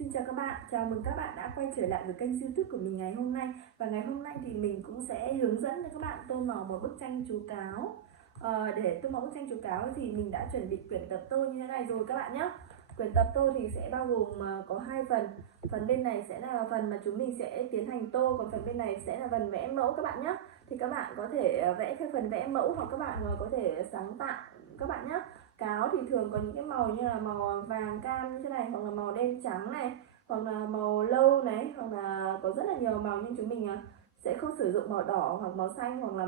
Xin chào các bạn, chào mừng các bạn đã quay trở lại với kênh YouTube của mình ngày hôm nay. Và ngày hôm nay thì mình cũng sẽ hướng dẫn cho các bạn tô màu một bức tranh chú cáo. Để tô màu bức tranh chú cáo thì mình đã chuẩn bị quyển tập tô như thế này rồi các bạn nhé. Quyển tập tô thì sẽ bao gồm có 2 phần. Phần bên này sẽ là phần mà chúng mình sẽ tiến hành tô, còn phần bên này sẽ là phần vẽ mẫu các bạn nhé. Thì các bạn có thể vẽ theo phần vẽ mẫu hoặc các bạn có thể sáng tạo các bạn nhé. Cáo thì thường có những cái màu như là màu vàng cam như thế này, hoặc là màu đen trắng này, hoặc là màu lâu này, hoặc là có rất là nhiều màu, nhưng chúng mình sẽ không sử dụng màu đỏ hoặc màu xanh hoặc là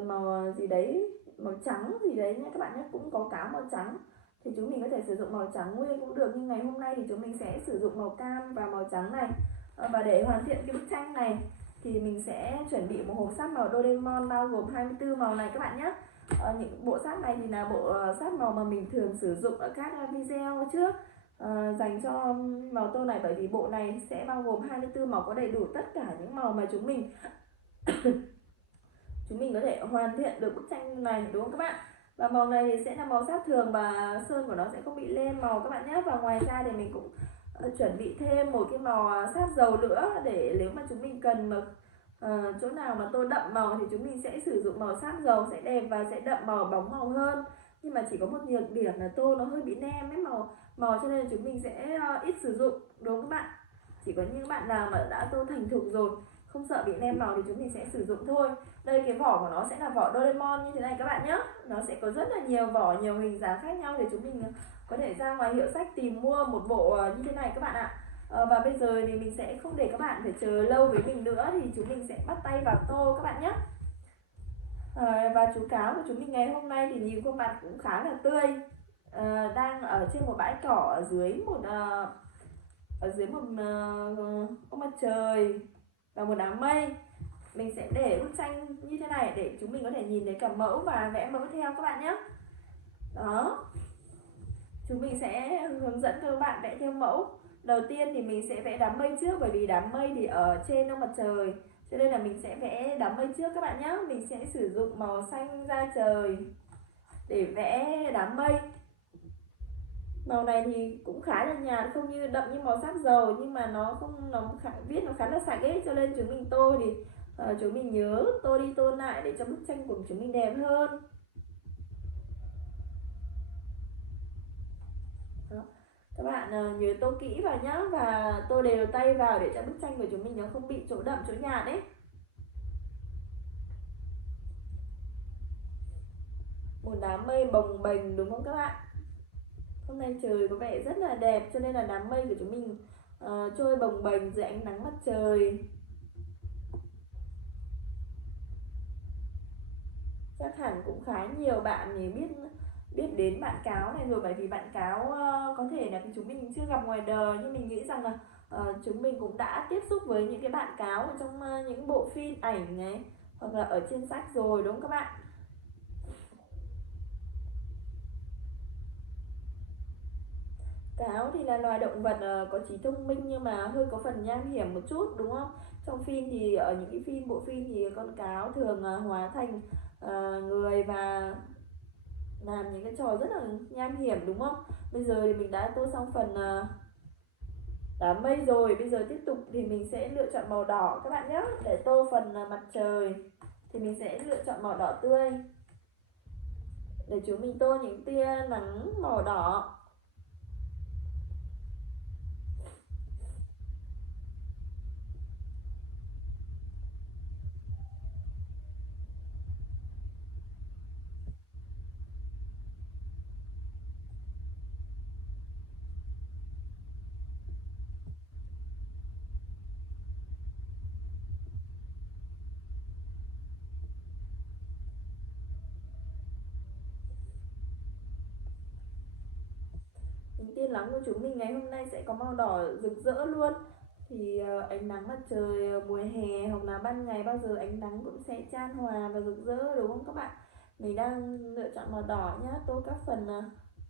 màu gì đấy, màu trắng gì đấy nhé các bạn nhé. Cũng có cáo màu trắng thì chúng mình có thể sử dụng màu trắng nguyên cũng được, nhưng ngày hôm nay thì chúng mình sẽ sử dụng màu cam và màu trắng này. Và để hoàn thiện cái bức tranh này thì mình sẽ chuẩn bị một hộp sáp màu Doraemon bao gồm 24 màu này các bạn nhé. Những bộ sáp này thì là bộ sáp màu mà mình thường sử dụng ở các video trước dành cho màu tô này, bởi vì bộ này sẽ bao gồm 24 màu, có đầy đủ tất cả những màu mà chúng mình có thể hoàn thiện được bức tranh này, đúng không các bạn? Và màu này thì sẽ là màu sáp thường và sơn của nó sẽ không bị lên màu các bạn nhé. Và ngoài ra thì mình cũng chuẩn bị thêm một cái màu sáp dầu nữa, để nếu mà chúng mình cần mà chỗ nào mà tô đậm màu thì chúng mình sẽ sử dụng màu sáp dầu sẽ đẹp và sẽ đậm màu, bóng màu hơn. Nhưng mà chỉ có một nhược điểm là tô nó hơi bị nem ấy, màu cho nên là chúng mình sẽ ít sử dụng, đúng không các bạn? Chỉ có những bạn nào mà đã tô thành thục rồi, không sợ bị nem màu thì chúng mình sẽ sử dụng thôi. Đây, cái vỏ của nó sẽ là vỏ Doraemon như thế này các bạn nhé. Nó sẽ có rất là nhiều vỏ, nhiều hình dáng khác nhau để chúng mình có thể ra ngoài hiệu sách tìm mua một bộ như thế này các bạn ạ. Và bây giờ thì mình sẽ không để các bạn phải chờ lâu với mình nữa, thì chúng mình sẽ bắt tay vào tô các bạn nhé. Và chú cáo của chúng mình ngày hôm nay thì nhìn khuôn mặt cũng khá là tươi, đang ở trên một bãi cỏ ở dưới một ông mặt trời và một đám mây. Mình sẽ để bức tranh như thế này để chúng mình có thể nhìn thấy cả mẫu và vẽ mẫu theo các bạn nhé. Đó, chúng mình sẽ hướng dẫn cho các bạn vẽ theo mẫu. Đầu tiên thì mình sẽ vẽ đám mây trước, bởi vì đám mây thì ở trên ông mặt trời, cho nên là mình sẽ vẽ đám mây trước các bạn nhé. Mình sẽ sử dụng màu xanh da trời để vẽ đám mây. Màu này thì cũng khá là nhạt, không như đậm như màu sáp dầu, nhưng mà viết nó khá là sạch ấy, cho nên chúng mình tô thì chúng mình nhớ tô đi tô lại để cho bức tranh của chúng mình đẹp hơn. Đó, các bạn nhớ tô kỹ vào nhá, và tô đều tay vào để cho bức tranh của chúng mình nó không bị chỗ đậm chỗ nhạt ấy. Một đám mây bồng bềnh, đúng không các bạn? Hôm nay trời có vẻ rất là đẹp, cho nên là đám mây của chúng mình trôi bồng bềnh dưới ánh nắng mặt trời. Chắc hẳn cũng khá nhiều bạn thì biết đến bạn cáo này rồi, bởi vì bạn cáo có thể là chúng mình chưa gặp ngoài đời, nhưng mình nghĩ rằng là chúng mình cũng đã tiếp xúc với những cái bạn cáo ở trong những bộ phim ảnh này, hoặc là ở trên sách rồi, đúng không các bạn? Cáo thì là loài động vật có trí thông minh, nhưng mà hơi có phần nham hiểm một chút, đúng không? Trong phim thì ở những cái bộ phim thì con cáo thường hóa thành người và làm những cái trò rất là nham hiểm, đúng không? Bây giờ thì mình đã tô xong phần đám mây rồi, bây giờ tiếp tục thì mình sẽ lựa chọn màu đỏ các bạn nhé. Để tô phần mặt trời thì mình sẽ lựa chọn màu đỏ tươi để chúng mình tô những tia nắng màu đỏ. Những tia nắng của chúng mình ngày hôm nay sẽ có màu đỏ rực rỡ luôn. Thì ánh nắng mặt trời mùa hè hoặc là ban ngày, bao giờ ánh nắng cũng sẽ chan hòa và rực rỡ, đúng không các bạn? Mình đang lựa chọn màu đỏ nhá, tô các phần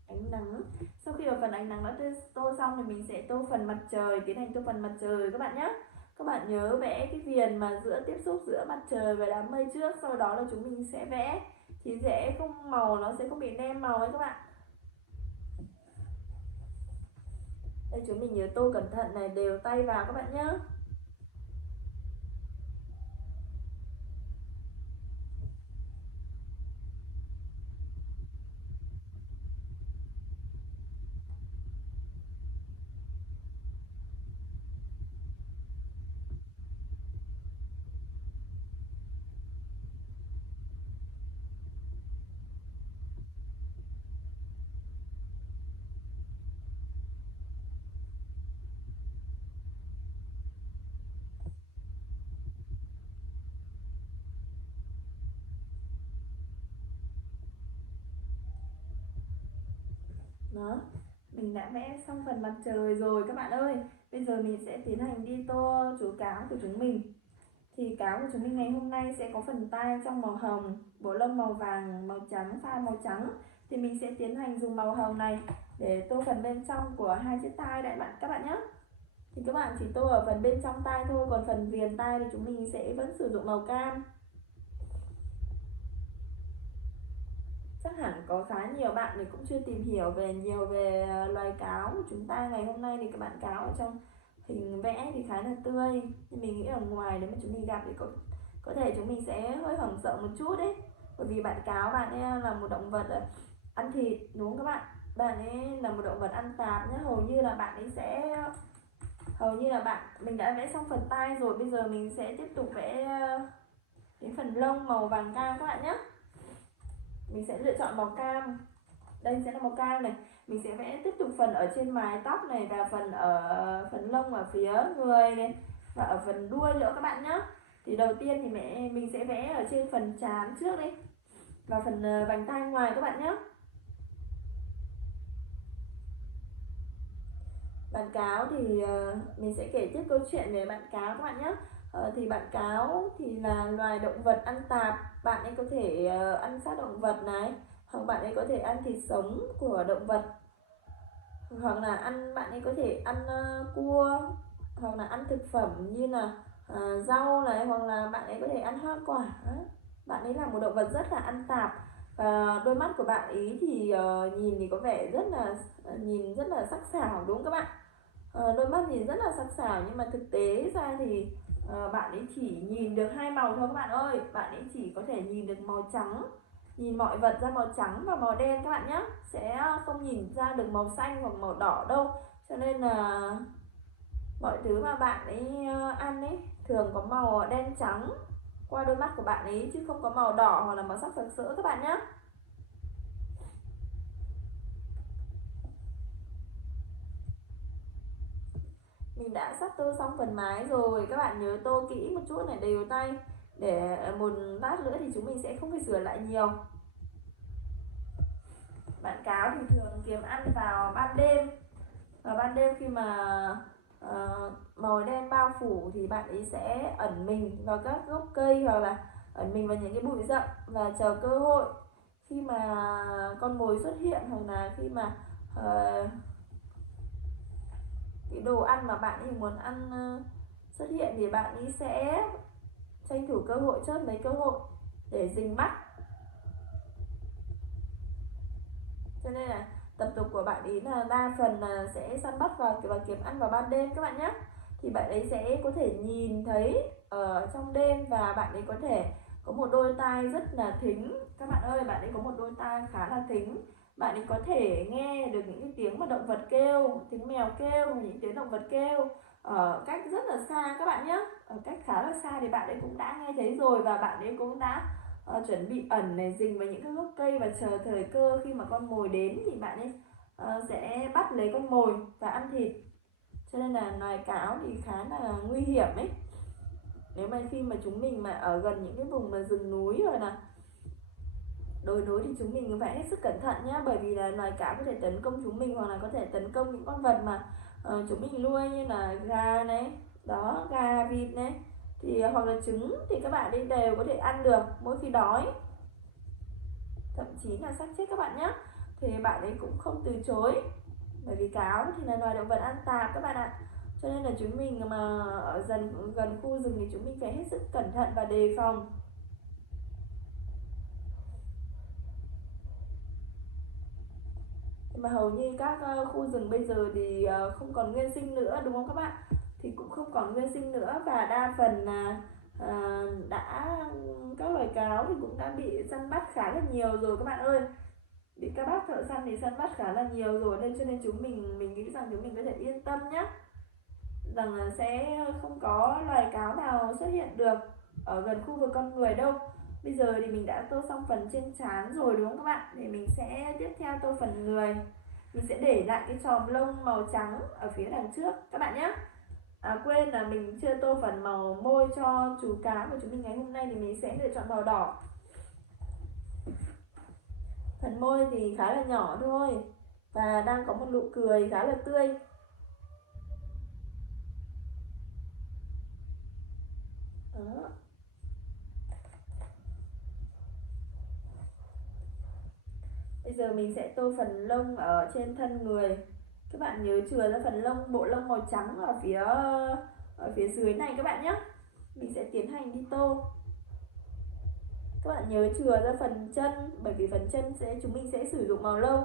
ánh nắng. Sau khi mà phần ánh nắng đã tô xong thì mình sẽ tô phần mặt trời, tiến hành tô phần mặt trời các bạn nhé. Các bạn nhớ vẽ cái viền mà giữa tiếp xúc giữa mặt trời và đám mây trước, sau đó là chúng mình sẽ vẽ, thì sẽ không màu nó sẽ không bị nem màu ấy các bạn. Đây, chúng mình nhớ tô cẩn thận này, đều tay vào các bạn nhé. Đó, mình đã vẽ xong phần mặt trời rồi các bạn ơi. Bây giờ mình sẽ tiến hành đi tô chú cáo của chúng mình. Thì cáo của chúng mình ngày hôm nay sẽ có phần tai trong màu hồng, bộ lông màu vàng, màu trắng, pha màu trắng. Thì mình sẽ tiến hành dùng màu hồng này để tô phần bên trong của hai chiếc tai đại bạn các bạn nhé. Thì các bạn chỉ tô ở phần bên trong tai thôi, còn phần viền tai thì chúng mình sẽ vẫn sử dụng màu cam. Chắc hẳn có khá nhiều bạn thì cũng chưa tìm hiểu nhiều về loài cáo của chúng ta ngày hôm nay. Thì các bạn cáo ở trong hình vẽ thì khá là tươi, nhưng mình nghĩ ở ngoài nếu mà chúng mình gặp thì có thể chúng mình sẽ hơi hoảng sợ một chút đấy, bởi vì bạn cáo bạn ấy là một động vật ăn thịt, đúng không các bạn? Bạn ấy là một động vật ăn tạp nhé. Hầu như là mình đã vẽ xong phần tai rồi, bây giờ mình sẽ tiếp tục vẽ đến phần lông màu vàng cam các bạn nhé. Mình sẽ lựa chọn màu cam, đây sẽ là màu cam này. Mình sẽ vẽ tiếp tục phần ở trên mái tóc này, và phần lông ở phía người này, và ở phần đuôi nữa các bạn nhé. Thì đầu tiên thì mình sẽ vẽ ở trên phần trán trước đi, và phần vành tai ngoài các bạn nhé. Bạn cáo thì mình sẽ kể tiếp câu chuyện về bạn cáo các bạn nhé. Thì bạn cáo thì là loài động vật ăn tạp. Bạn ấy có thể ăn xác động vật này, hoặc bạn ấy có thể ăn thịt sống của động vật, hoặc là bạn ấy có thể ăn cua, hoặc là ăn thực phẩm như là rau này, hoặc là bạn ấy có thể ăn hoa quả. Bạn ấy là một động vật rất là ăn tạp. Và đôi mắt của bạn ấy thì nhìn thì có vẻ nhìn rất là sắc sảo, đúng không các bạn? Đôi mắt nhìn rất là sắc sảo, nhưng mà thực tế ra thì bạn ấy chỉ nhìn được hai màu thôi các bạn ơi. Bạn ấy chỉ có thể nhìn được màu trắng, nhìn mọi vật ra màu trắng và màu đen các bạn nhé, sẽ không nhìn ra được màu xanh hoặc màu đỏ đâu. Cho nên là mọi thứ mà bạn ấy ăn ấy thường có màu đen trắng qua đôi mắt của bạn ấy, chứ không có màu đỏ hoặc là màu sắc sặc sỡ các bạn nhé. Mình đã sắp tô xong phần mái rồi, các bạn nhớ tô kỹ một chút này, đều tay, để một lát nữa thì chúng mình sẽ không phải sửa lại nhiều. Bạn cáo thì thường kiếm ăn vào ban đêm, và ban đêm khi mà màu đen bao phủ thì bạn ấy sẽ ẩn mình vào các gốc cây, hoặc là ẩn mình vào những cái bụi rậm và chờ cơ hội khi mà con mồi xuất hiện, hoặc là khi mà cái đồ ăn mà bạn ấy muốn ăn xuất hiện, thì bạn ấy sẽ tranh thủ cơ hội, chớp lấy cơ hội để rình bắt. Cho nên là tập tục của bạn ấy là đa phần là sẽ săn bắt và kiếm ăn vào ban đêm các bạn nhé. Thì bạn ấy sẽ có thể nhìn thấy ở trong đêm, và bạn ấy có thể có một đôi tai rất là thính các bạn ơi. Bạn ấy có một đôi tai khá là thính. Bạn ấy có thể nghe được những cái tiếng mà động vật kêu, tiếng mèo kêu, những tiếng động vật kêu ở cách rất là xa các bạn nhé. Ở cách khá là xa thì bạn ấy cũng đã nghe thấy rồi, và bạn ấy cũng đã chuẩn bị ẩn này, rình vào những cái gốc cây và chờ thời cơ khi mà con mồi đến thì bạn ấy sẽ bắt lấy con mồi và ăn thịt. Cho nên là loài cáo thì khá là nguy hiểm ấy. Nếu mà khi mà chúng mình mà ở gần những cái vùng mà rừng núi hoặc là đồi núi thì chúng mình phải hết sức cẩn thận nhé, bởi vì là loài cáo có thể tấn công chúng mình, hoặc là có thể tấn công những con vật mà chúng mình nuôi, như là gà này, đó, gà, vịt này, thì hoặc là trứng thì các bạn ấy đều có thể ăn được mỗi khi đói, thậm chí là xác chết các bạn nhé. Thì bạn ấy cũng không từ chối, bởi vì cáo thì là loài động vật ăn tạp các bạn ạ. Cho nên là chúng mình mà ở gần khu rừng thì chúng mình phải hết sức cẩn thận và đề phòng. mà hầu như các khu rừng bây giờ thì không còn nguyên sinh nữa, đúng không các bạn? Thì cũng không còn nguyên sinh nữa, và đa phần là đã các loài cáo thì cũng đã bị săn bắt khá là nhiều rồi các bạn ơi. Bị các bác thợ săn thì săn bắt khá là nhiều rồi, nên cho nên chúng mình nghĩ rằng chúng mình có thể yên tâm nhé, rằng là sẽ không có loài cáo nào xuất hiện được ở gần khu vực con người đâu. Bây giờ thì mình đã tô xong phần trên trán rồi đúng không các bạn? Thì mình sẽ tiếp theo tô phần người. Mình sẽ để lại cái chòm lông màu trắng ở phía đằng trước các bạn nhé. Quên là mình chưa tô phần màu môi cho chú cá của chúng mình ngày hôm nay, thì mình sẽ lựa chọn màu đỏ. Phần môi thì khá là nhỏ thôi, và đang có một nụ cười khá là tươi. Đó. Bây giờ mình sẽ tô phần lông ở trên thân người. Các bạn nhớ chừa ra phần lông, bộ lông màu trắng ở phía dưới này các bạn nhé. Mình sẽ tiến hành đi tô. Các bạn nhớ chừa ra phần chân, bởi vì phần chân chúng mình sẽ sử dụng màu lâu.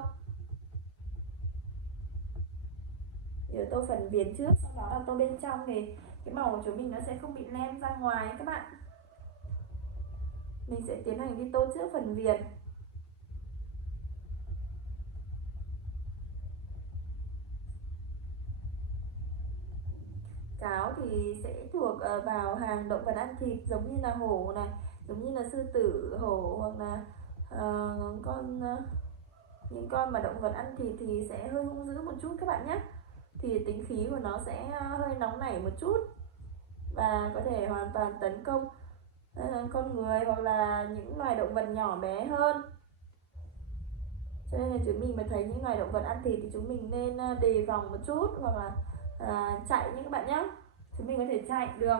Nhớ tô phần viền trước, sau đó là tô bên trong thì cái màu của chúng mình nó sẽ không bị lem ra ngoài các bạn. Mình sẽ tiến hành đi tô trước phần viền. Cáo thì sẽ thuộc vào hàng động vật ăn thịt, giống như là hổ này, giống như là sư tử, hổ, hoặc là những con mà động vật ăn thịt thì sẽ hơi hung dữ một chút các bạn nhé. Thì tính khí của nó sẽ hơi nóng nảy một chút, và có thể hoàn toàn tấn công con người hoặc là những loài động vật nhỏ bé hơn. Cho nên là chúng mình mà thấy những loài động vật ăn thịt thì chúng mình nên đề phòng một chút, hoặc là chạy nhé các bạn nhé. Chúng mình có thể chạy được.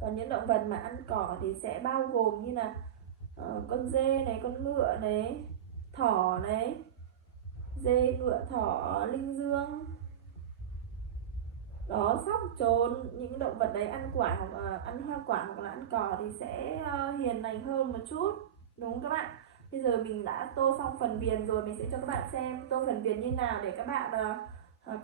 Còn những động vật mà ăn cỏ thì sẽ bao gồm như là con dê này, con ngựa này, thỏ này, dê, ngựa, thỏ, linh dương, đó, sóc, trồn. Những động vật đấy ăn quả hoặc là ăn hoa quả hoặc là ăn cỏ thì sẽ hiền lành hơn một chút, đúng không các bạn? Bây giờ mình đã tô xong phần viền rồi, mình sẽ cho các bạn xem tô phần viền như nào để các bạn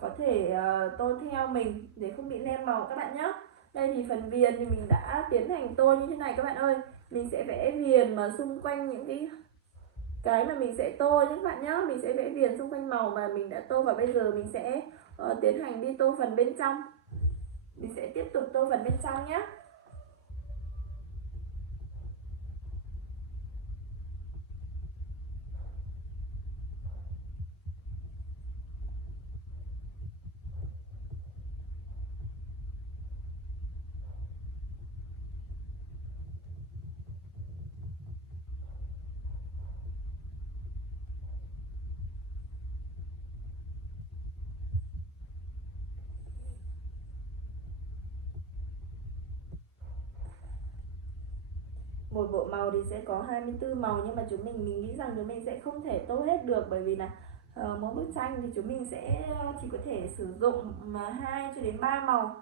có thể tô theo mình để không bị lem màu các bạn nhé. Đây thì phần viền thì mình đã tiến hành tô như thế này các bạn ơi. Mình sẽ vẽ viền mà xung quanh những cái mà mình sẽ tô nhé các bạn nhé. Mình sẽ vẽ viền xung quanh màu mà mình đã tô, và bây giờ mình sẽ tiến hành đi tô phần bên trong. Mình sẽ tiếp tục tô phần bên trong nhé. Một bộ màu thì sẽ có 24 màu, nhưng mà mình nghĩ rằng chúng mình sẽ không thể tô hết được, bởi vì là mỗi bức tranh thì chúng mình sẽ chỉ có thể sử dụng 2 cho đến 3 màu,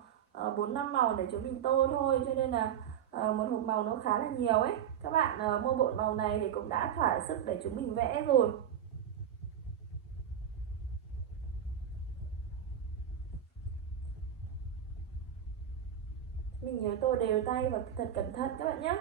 4 5 màu để chúng mình tô thôi, cho nên là một hộp màu nó khá là nhiều ấy. Các bạn mua bộ màu này thì cũng đã thỏa sức để chúng mình vẽ rồi. Mình nhớ tô đều tay và thật cẩn thận các bạn nhé.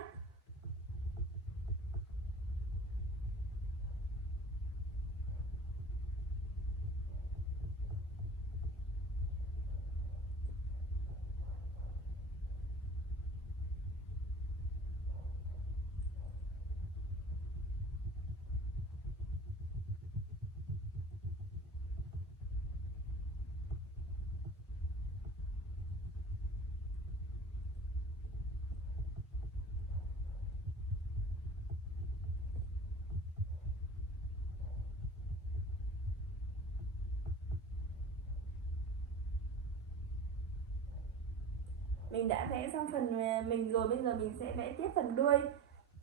Mình đã vẽ xong phần mình rồi, bây giờ mình sẽ vẽ tiếp phần đuôi.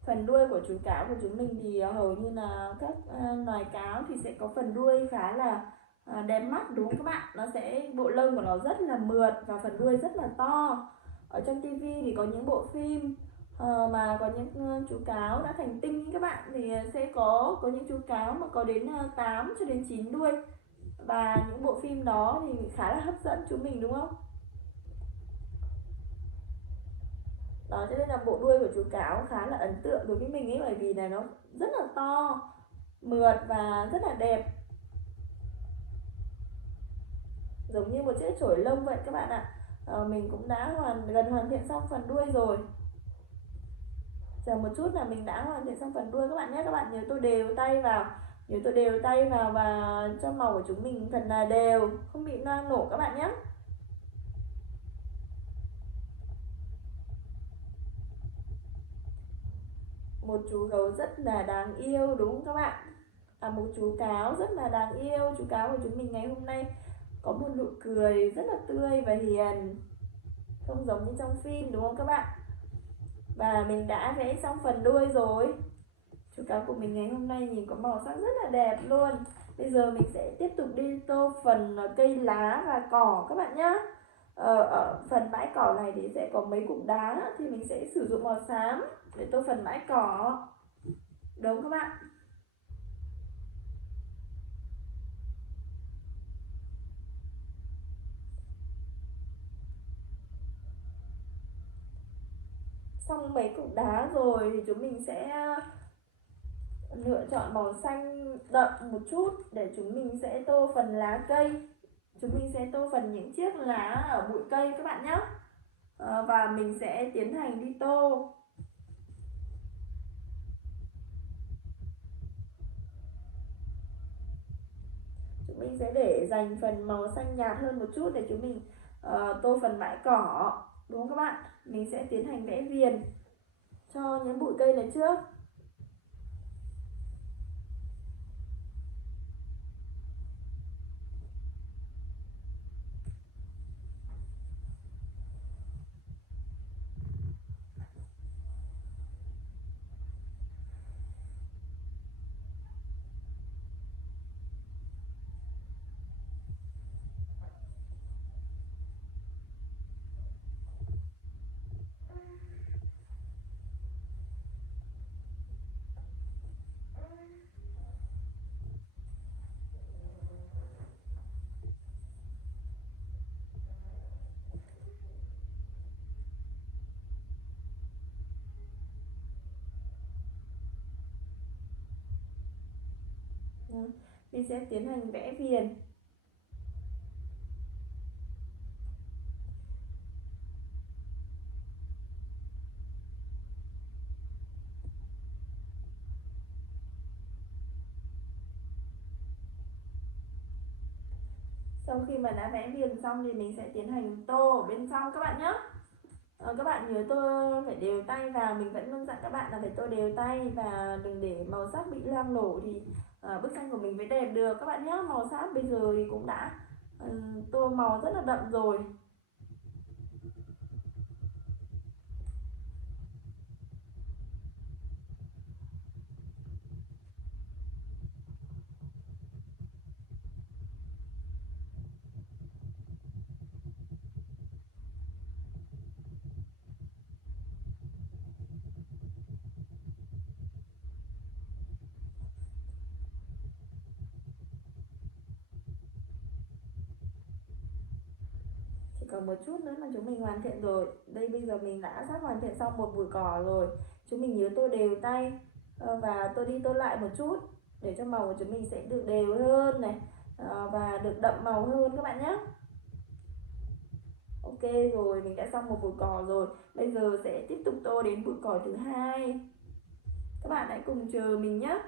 Phần đuôi của chú cáo của chúng mình thì hầu như là các loài cáo thì sẽ có phần đuôi khá là đẹp mắt, đúng không các bạn? Nó sẽ, bộ lông của nó rất là mượt và phần đuôi rất là to. Ở trong tivi thì có những bộ phim Mà có những chú cáo đã thành tinh các bạn thì sẽ có những chú cáo mà có đến 8 cho đến 9 đuôi, và những bộ phim đó thì khá là hấp dẫn chúng mình đúng không? Đó, cho nên là bộ đuôi của chú cáo khá là ấn tượng đối với mình ấy, bởi vì là nó rất là to, mượt và rất là đẹp, giống như một chiếc chổi lông vậy các bạn ạ. Mình cũng đã gần hoàn thiện xong phần đuôi rồi. Chờ một chút là mình đã hoàn thiện xong phần đuôi các bạn nhé. Các bạn nhớ tô đều tay vào, và cho màu của chúng mình thật là đều, không bị loang lổ các bạn nhé. Một chú gấu rất là đáng yêu đúng không các bạn? Một chú cáo rất là đáng yêu. Chú cáo của chúng mình ngày hôm nay có một nụ cười rất là tươi và hiền, không giống như trong phim đúng không các bạn? Và mình đã vẽ xong phần đuôi rồi. Chú cáo của mình ngày hôm nay nhìn có màu sắc rất là đẹp luôn. Bây giờ mình sẽ tiếp tục đi tô phần cây lá và cỏ các bạn nhé. Ở phần bãi cỏ này thì sẽ có mấy cục đá, thì mình sẽ sử dụng màu xám để tô phần bãi cỏ, đúng các bạn? Xong mấy cục đá rồi thì chúng mình sẽ lựa chọn màu xanh đậm một chút để chúng mình sẽ tô phần lá cây. Chúng mình sẽ tô phần những chiếc lá ở bụi cây các bạn nhé. Và mình sẽ tiến hành đi tô. Chúng mình sẽ để dành phần màu xanh nhạt hơn một chút để chúng mình tô phần bãi cỏ, đúng không các bạn? Mình sẽ tiến hành vẽ viền cho những bụi cây này trước. Mình sẽ tiến hành vẽ viền. Sau khi mà đã vẽ viền xong thì mình sẽ tiến hành tô ở bên trong các bạn nhé. Các bạn nhớ tô phải đều tay vào, mình vẫn luôn dặn các bạn là phải tô đều tay và đừng để màu sắc bị loang lổ thì bức tranh của mình mới đẹp được các bạn nhé. Màu sắc bây giờ thì cũng đã tô màu rất là đậm rồi. Chỉ còn một chút nữa là chúng mình hoàn thiện rồi. Đây bây giờ mình đã sắp hoàn thiện xong một bụi cỏ rồi. Chúng mình nhớ tô đều tay và tô đi tô lại một chút để cho màu của chúng mình sẽ được đều hơn này, và được đậm màu hơn các bạn nhé. Ok rồi, mình đã xong một bụi cỏ rồi. Bây giờ sẽ tiếp tục tô đến bụi cỏ thứ hai. Các bạn hãy cùng chờ mình nhé.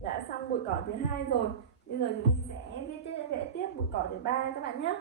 Đã xong bụi cỏ thứ hai rồi. Bây giờ chúng mình sẽ vẽ tiếp bụi cỏ thứ ba các bạn nhé.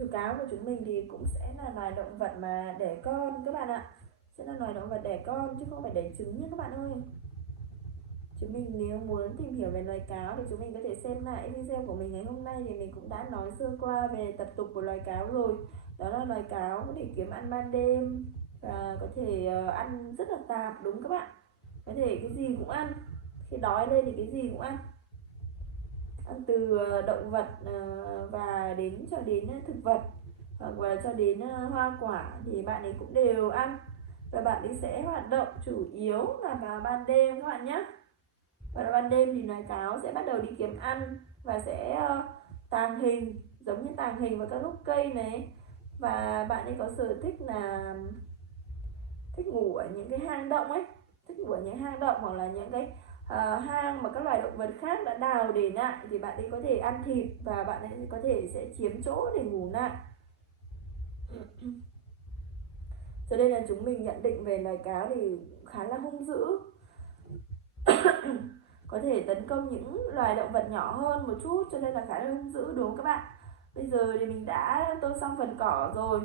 Chú cáo của chúng mình thì cũng sẽ là loài động vật mà đẻ con các bạn ạ. Sẽ là loài động vật đẻ con chứ không phải đẻ trứng nhé các bạn ơi. Chúng mình nếu muốn tìm hiểu về loài cáo thì chúng mình có thể xem lại video của mình ngày hôm nay, thì mình cũng đã nói sơ qua về tập tục của loài cáo rồi. Đó là loài cáo có thể kiếm ăn ban đêm và có thể ăn rất là tạp, đúng các bạn. Có thể cái gì cũng ăn, khi đói lên thì cái gì cũng ăn. Ăn từ động vật và cho đến thực vật, hoặc là cho đến hoa quả thì bạn ấy cũng đều ăn. Và bạn ấy sẽ hoạt động chủ yếu là vào ban đêm các bạn nhé. Vào ban đêm thì loài cáo sẽ bắt đầu đi kiếm ăn và sẽ tàng hình, giống như tàng hình vào các gốc cây này. Và bạn ấy có sở thích là thích ngủ ở những cái hang động ấy, thích ngủ ở những hang động hoặc là những cái hang mà các loài động vật khác đã đào để lại, thì bạn ấy có thể ăn thịt và bạn ấy có thể sẽ chiếm chỗ để ngủ lại. Cho nên là chúng mình nhận định về loài cáo thì khá là hung dữ. Có thể tấn công những loài động vật nhỏ hơn một chút, cho nên là khá là hung dữ, đúng không các bạn? Bây giờ thì mình đã tô xong phần cỏ rồi.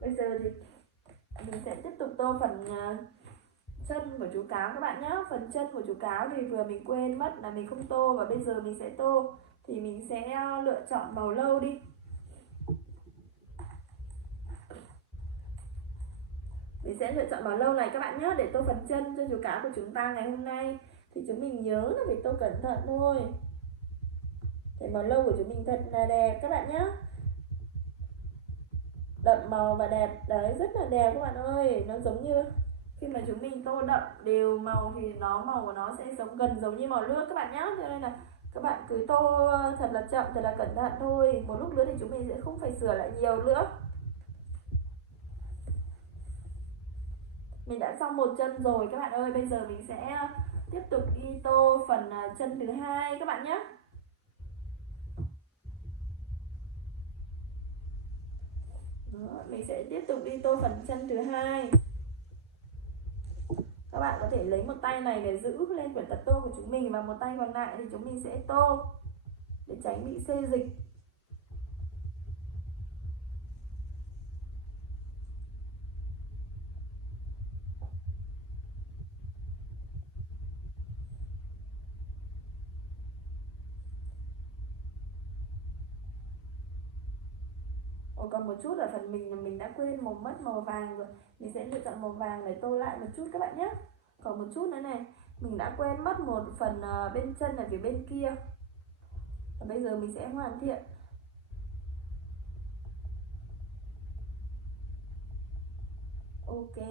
Bây giờ thì mình sẽ tiếp tục tô phần chân của chú cáo các bạn nhé. Phần chân của chú cáo thì vừa mình quên mất là mình không tô, và bây giờ mình sẽ tô. Thì mình sẽ lựa chọn màu lâu đi. Mình sẽ lựa chọn màu lâu này các bạn nhé, để tô phần chân cho chú cáo của chúng ta ngày hôm nay. Thì chúng mình nhớ là phải tô cẩn thận thôi. Để màu lâu của chúng mình thật là đẹp các bạn nhé. Đậm màu và đẹp, đấy, rất là đẹp các bạn ơi. Nó giống như khi mà chúng mình tô đậm đều màu thì màu của nó sẽ gần giống như màu nước các bạn nhé. Cho nên là các bạn cứ tô thật là chậm, thật là cẩn thận thôi. Một lúc nữa thì chúng mình sẽ không phải sửa lại nhiều nữa. Mình đã xong một chân rồi các bạn ơi. Bây giờ mình sẽ tiếp tục đi tô phần chân thứ hai các bạn nhé. Đó, mình sẽ tiếp tục đi tô phần chân thứ hai. Các bạn có thể lấy một tay này để giữ lên quyển tập tô của chúng mình, và một tay còn lại thì chúng mình sẽ tô để tránh bị xê dịch. Còn một chút ở phần mình đã quên mất màu vàng rồi. Mình sẽ lựa chọn màu vàng để tô lại một chút các bạn nhé. Còn một chút nữa này, mình đã quên mất một phần bên chân ở phía bên kia. Và bây giờ mình sẽ hoàn thiện. Ok,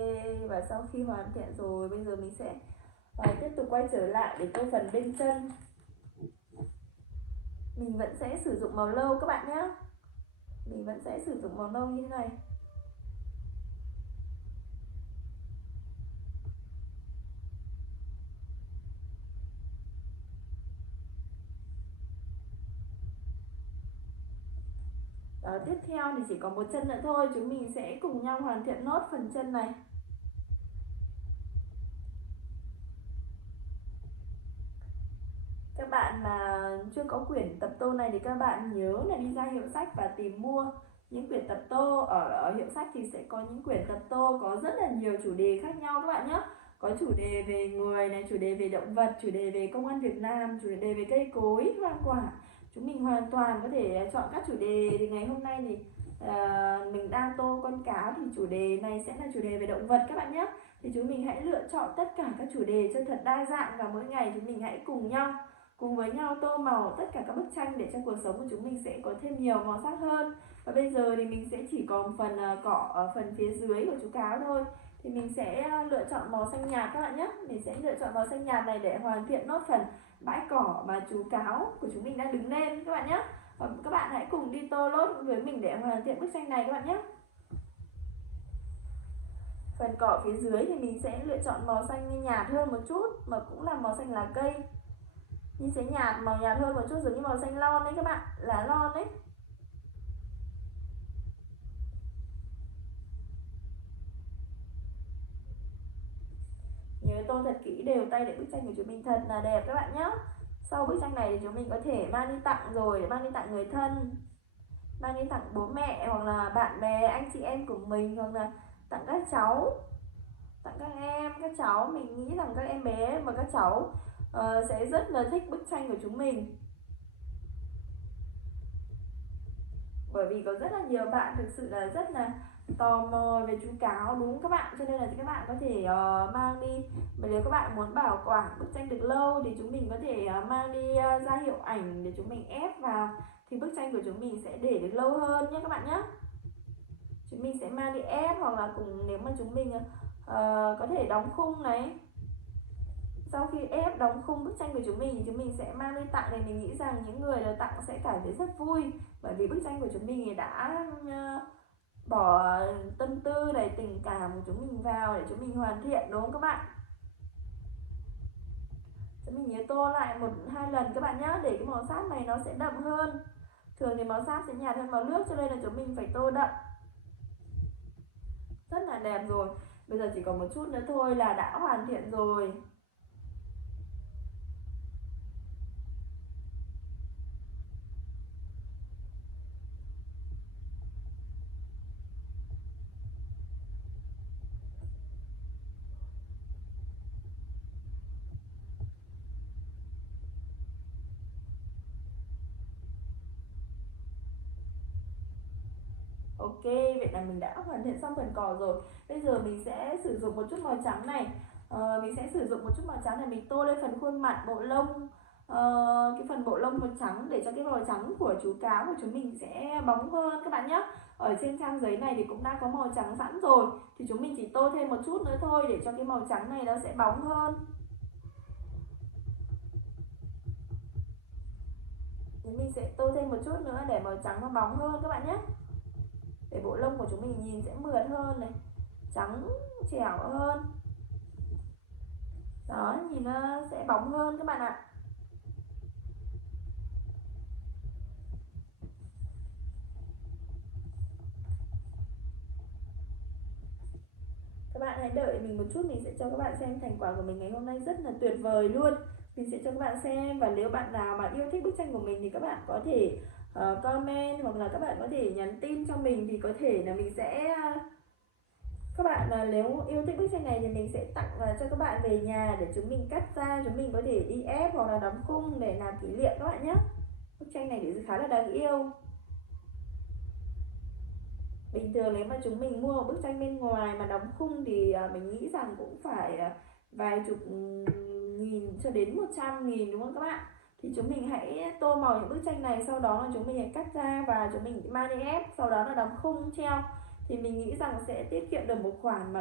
và sau khi hoàn thiện rồi, bây giờ mình sẽ tiếp tục quay trở lại để tô phần bên chân. Mình vẫn sẽ sử dụng màu lâu các bạn nhé. Mình vẫn sẽ sử dụng màu nâu như thế này. Đó, tiếp theo thì chỉ có một chân nữa thôi. Chúng mình sẽ cùng nhau hoàn thiện nốt phần chân này. Các bạn mà chưa có quyển tập tô này thì các bạn nhớ là đi ra hiệu sách và tìm mua những quyển tập tô. Ở hiệu sách thì sẽ có những quyển tập tô có rất là nhiều chủ đề khác nhau các bạn nhé. Có chủ đề về người này, chủ đề về động vật, chủ đề về công ăn việc làm, chủ đề về cây cối, hoa quả. Chúng mình hoàn toàn có thể chọn các chủ đề. Thì ngày hôm nay thì mình đang tô con cáo, thì chủ đề này sẽ là chủ đề về động vật các bạn nhé. Thì chúng mình hãy lựa chọn tất cả các chủ đề cho thật đa dạng, và mỗi ngày chúng mình hãy cùng với nhau tô màu tất cả các bức tranh để cho cuộc sống của chúng mình sẽ có thêm nhiều màu sắc hơn. Và bây giờ thì mình sẽ chỉ còn phần cỏ ở phần phía dưới của chú cáo thôi. Thì mình sẽ lựa chọn màu xanh nhạt các bạn nhé. Mình sẽ lựa chọn màu xanh nhạt này để hoàn thiện nốt phần bãi cỏ mà chú cáo của chúng mình đang đứng lên các bạn nhé. Và các bạn hãy cùng đi tô lốt với mình để hoàn thiện bức tranh này các bạn nhé. Phần cỏ phía dưới thì mình sẽ lựa chọn màu xanh nhạt hơn một chút, mà cũng là màu xanh lá cây. Nhưng sẽ màu nhạt hơn một chút, giống như màu xanh lon đấy các bạn, lá lon đấy. Nhớ tô thật kỹ đều tay để bức tranh của chúng mình thật là đẹp các bạn nhé. Sau bức tranh này thì chúng mình có thể mang đi tặng rồi, mang đi tặng người thân, mang đi tặng bố mẹ hoặc là bạn bè, anh chị em của mình, hoặc là tặng các cháu, tặng các em, các cháu. Mình nghĩ rằng các em bé và các cháu sẽ rất là thích bức tranh của chúng mình. Bởi vì có rất là nhiều bạn thực sự là rất là tò mò về chú cáo, đúng không các bạn? Cho nên là các bạn có thể mang đi. Mà nếu các bạn muốn bảo quản bức tranh được lâu thì chúng mình có thể mang đi ra hiệu ảnh để chúng mình ép vào, thì bức tranh của chúng mình sẽ để được lâu hơn nhé các bạn nhé. Chúng mình sẽ mang đi ép, hoặc là cùng nếu mà chúng mình có thể đóng khung này. Sau khi ép đóng khung bức tranh của chúng mình thì chúng mình sẽ mang đi tặng, thì mình nghĩ rằng những người được tặng sẽ cảm thấy rất vui, bởi vì bức tranh của chúng mình đã bỏ tâm tư đầy tình cảm của chúng mình vào để chúng mình hoàn thiện, đúng không các bạn? Chúng mình nhớ tô lại 1-2 lần các bạn nhé, để cái màu sắc này nó sẽ đậm hơn. Thường thì màu sắc sẽ nhạt hơn màu nước, cho nên là chúng mình phải tô đậm. Rất là đẹp rồi. Bây giờ chỉ còn một chút nữa thôi là đã hoàn thiện rồi. Ok, vậy là mình đã hoàn thiện xong phần cỏ rồi. Bây giờ mình sẽ sử dụng một chút màu trắng này. Mình sẽ sử dụng một chút màu trắng này, mình tô lên phần khuôn mặt, bộ lông. Cái phần bộ lông màu trắng để cho cái màu trắng của chú cáo của chúng mình sẽ bóng hơn các bạn nhé. Ở trên trang giấy này thì cũng đã có màu trắng sẵn rồi, thì chúng mình chỉ tô thêm một chút nữa thôi để cho cái màu trắng này nó sẽ bóng hơn. Chúng mình sẽ tô thêm một chút nữa để màu trắng nó bóng hơn các bạn nhé, để bộ lông của chúng mình nhìn sẽ mượt hơn này, trắng trẻo hơn. Đó, nhìn nó sẽ bóng hơn các bạn ạ. Các bạn hãy đợi mình một chút, mình sẽ cho các bạn xem thành quả của mình ngày hôm nay rất là tuyệt vời luôn. Mình sẽ cho các bạn xem, và nếu bạn nào mà yêu thích bức tranh của mình thì các bạn có thể comment, hoặc là các bạn có thể nhắn tin cho mình, thì có thể là mình sẽ các bạn là nếu yêu thích bức tranh này thì mình sẽ tặng cho các bạn về nhà để chúng mình cắt ra, chúng mình có thể đi ép hoặc là đóng khung để làm kỷ niệm các bạn nhé. Bức tranh này thì khá là đáng yêu. Bình thường nếu mà chúng mình mua một bức tranh bên ngoài mà đóng khung thì mình nghĩ rằng cũng phải vài chục nghìn cho đến 100.000, đúng không các bạn? Thì chúng mình hãy tô màu những bức tranh này, sau đó là chúng mình hãy cắt ra và chúng mình mang đi ép, sau đó là đóng khung treo, thì mình nghĩ rằng sẽ tiết kiệm được một khoản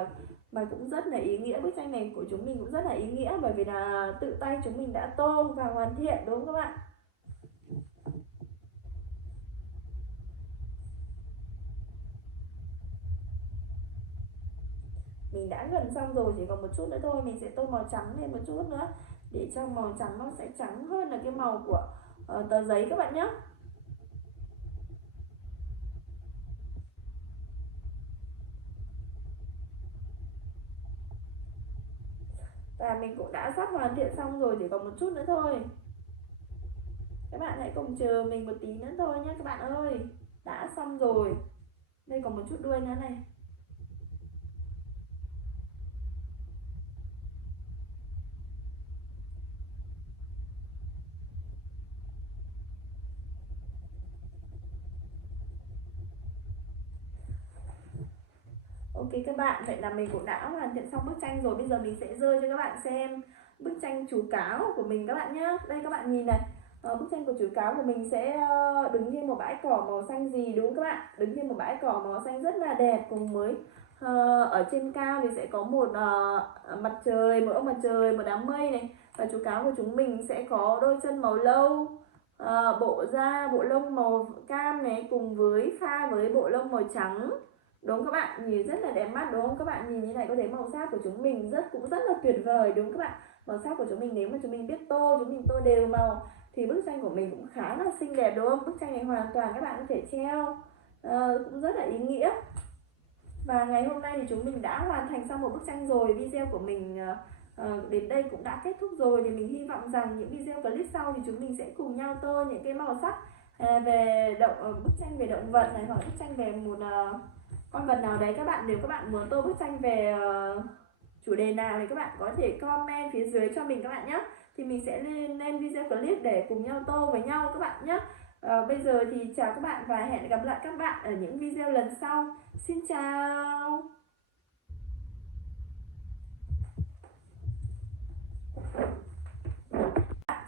mà cũng rất là ý nghĩa. Bức tranh này của chúng mình cũng rất là ý nghĩa, bởi vì là tự tay chúng mình đã tô và hoàn thiện, đúng không các bạn? Mình đã gần xong rồi, chỉ còn một chút nữa thôi. Mình sẽ tô màu trắng lên một chút nữa để cho màu trắng nó sẽ trắng hơn là cái màu của tờ giấy các bạn nhé. Và mình cũng đã sắp hoàn thiện xong rồi, chỉ còn một chút nữa thôi. Các bạn hãy cùng chờ mình một tí nữa thôi nhé các bạn ơi. Đã xong rồi. Đây còn một chút đuôi nữa này. Ok các bạn, vậy là mình cũng đã hoàn thiện xong bức tranh rồi. Bây giờ mình sẽ rơi cho các bạn xem bức tranh chú cáo của mình các bạn nhé. Đây các bạn nhìn này, bức tranh của chú cáo của mình sẽ đứng trên một bãi cỏ màu xanh gì, đúng không các bạn? Đứng trên một bãi cỏ màu xanh rất là đẹp, cùng với ở trên cao thì sẽ có một mặt trời, một ông mặt trời, một đám mây này. Và chú cáo của chúng mình sẽ có đôi chân màu nâu, bộ da, bộ lông màu cam này, cùng với pha với bộ lông màu trắng. Đúng không các bạn? Nhìn rất là đẹp mắt, đúng không? Các bạn nhìn như này có thấy màu sắc của chúng mình cũng rất là tuyệt vời, đúng không các bạn? Màu sắc của chúng mình nếu mà chúng mình biết tô, chúng mình tô đều màu thì bức tranh của mình cũng khá là xinh đẹp, đúng không? Bức tranh này hoàn toàn các bạn có thể treo, cũng rất là ý nghĩa. Và ngày hôm nay thì chúng mình đã hoàn thành xong một bức tranh rồi. Video của mình đến đây cũng đã kết thúc rồi. Thì mình hy vọng rằng những video clip sau thì chúng mình sẽ cùng nhau tô những cái màu sắc về bức tranh về động vật này, hoặc bức tranh về một con vật nào đấy các bạn. Nếu các bạn muốn tô bức tranh về chủ đề nào thì các bạn có thể comment phía dưới cho mình các bạn nhé. Thì mình sẽ lên video clip để cùng nhau tô với nhau các bạn nhé. Bây giờ thì chào các bạn và hẹn gặp lại các bạn ở những video lần sau. Xin chào.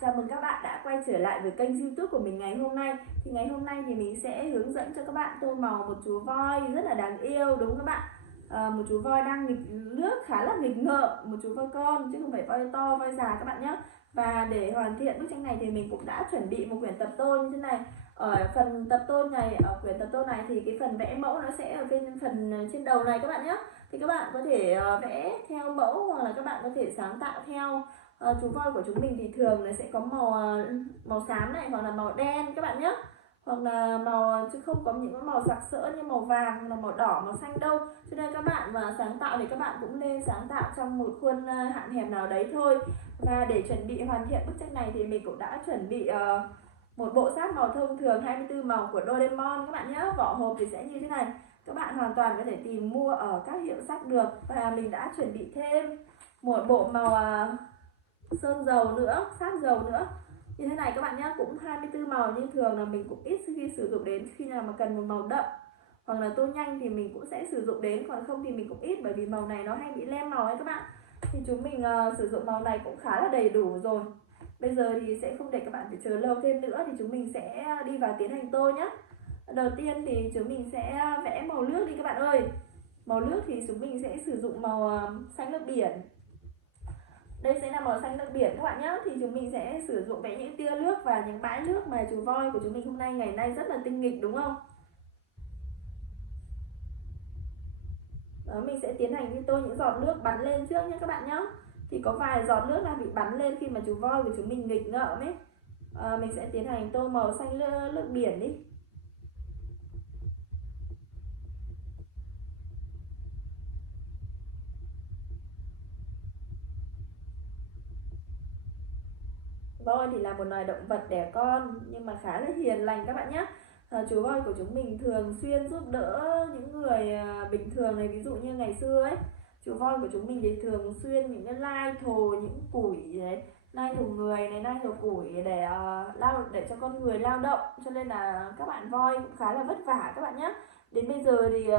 Chào mừng các bạn đã quay trở lại với kênh YouTube của mình ngày hôm nay. Thì ngày hôm nay thì mình sẽ hướng dẫn cho các bạn tô màu một chú voi rất là đáng yêu, đúng không các bạn? Một chú voi đang nghịch nước, khá là nghịch ngợm, một chú voi con chứ không phải voi to, voi già các bạn nhé. Và để hoàn thiện bức tranh này thì mình cũng đã chuẩn bị một quyển tập tô như thế này. Ở phần tập tô này, ở quyển tập tô này thì cái phần vẽ mẫu nó sẽ ở bên phần trên đầu này các bạn nhé. Thì các bạn có thể vẽ theo mẫu hoặc là các bạn có thể sáng tạo theo. Chú voi của chúng mình thì thường nó sẽ có màu xám này, hoặc là màu đen các bạn nhé, hoặc là màu, chứ không có những màu sặc sỡ như màu vàng hoặc là màu đỏ, màu xanh đâu. Cho nên các bạn mà sáng tạo thì các bạn cũng nên sáng tạo trong một khuôn hạn hẹp nào đấy thôi. Và để chuẩn bị hoàn thiện bức tranh này thì mình cũng đã chuẩn bị một bộ sáp màu thông thường 24 màu của Doraemon các bạn nhé. Vỏ hộp thì sẽ như thế này, các bạn hoàn toàn có thể tìm mua ở các hiệu sách được. Và mình đã chuẩn bị thêm một bộ màu sơn dầu nữa, sáp dầu nữa như thế này các bạn nhé, cũng 24 màu. Nhưng thường là mình cũng ít khi sử dụng đến, khi nào mà cần một màu đậm hoặc là tô nhanh thì mình cũng sẽ sử dụng đến, còn không thì mình cũng ít, bởi vì màu này nó hay bị lem màu ấy các bạn. Thì chúng mình sử dụng màu này cũng khá là đầy đủ rồi. Bây giờ thì sẽ không để các bạn phải chờ lâu thêm nữa, thì chúng mình sẽ đi vào tiến hành tô nhé. Đầu tiên thì chúng mình sẽ vẽ màu nước đi các bạn ơi. Màu nước thì chúng mình sẽ sử dụng màu xanh nước biển. Đây sẽ là màu xanh nước biển các bạn nhé. Thì chúng mình sẽ sử dụng vẽ những tia nước và những bãi nước mà chú voi của chúng mình hôm nay, ngày nay rất là tinh nghịch, đúng không? Đó, mình sẽ tiến hành đi tô những giọt nước bắn lên trước nhé các bạn nhé. Thì có vài giọt nước là bị bắn lên khi mà chú voi của chúng mình nghịch ngợm ấy. Mình sẽ tiến hành tô màu xanh nước biển đi. Voi thì là một loài động vật đẻ con nhưng mà khá là hiền lành các bạn nhé. Chú voi của chúng mình thường xuyên giúp đỡ những người bình thường này, ví dụ như ngày xưa ấy, chú voi của chúng mình thì thường xuyên những cái lai thồ những củi đấy, lai thồ người này, lai thồ củi để cho con người lao động, cho nên là các bạn voi cũng khá là vất vả các bạn nhé. Đến bây giờ thì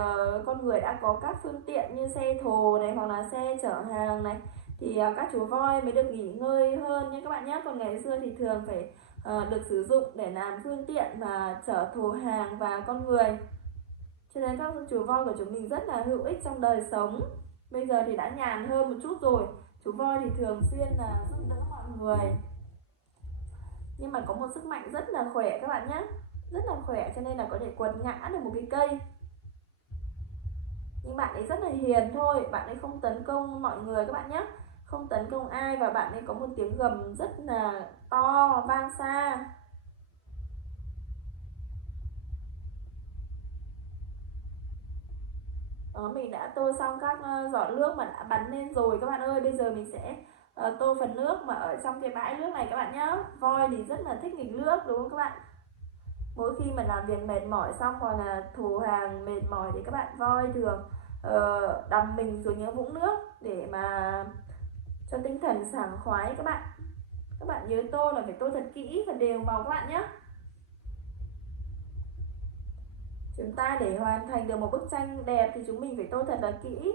con người đã có các phương tiện như xe thồ này hoặc là xe chở hàng này, thì các chú voi mới được nghỉ ngơi hơn nhé các bạn nhé. Còn ngày xưa thì thường phải được sử dụng để làm phương tiện mà chở thồ hàng và con người, cho nên các chú voi của chúng mình rất là hữu ích trong đời sống. Bây giờ thì đã nhàn hơn một chút rồi, chú voi thì thường xuyên là giúp đỡ mọi người, nhưng mà có một sức mạnh rất là khỏe các bạn nhé, rất là khỏe, cho nên là có thể quật ngã được một cái cây. Nhưng bạn ấy rất là hiền thôi, bạn ấy không tấn công mọi người các bạn nhé, không tấn công ai, và bạn ấy có một tiếng gầm rất là to, vang xa. Đó, mình đã tô xong các giọt nước mà đã bắn lên rồi các bạn ơi. Bây giờ mình sẽ tô phần nước mà ở trong cái bãi nước này các bạn nhé. Voi thì rất là thích nghịch nước, đúng không các bạn? Mỗi khi mà làm việc mệt mỏi xong hoặc là thù hàng mệt mỏi thì các bạn voi thường đắm mình xuống những vũng nước để mà cho tinh thần sảng khoái các bạn. Các bạn nhớ tô là phải tô thật kỹ và đều màu các bạn nhé. Chúng ta để hoàn thành được một bức tranh đẹp thì chúng mình phải tô thật là kỹ,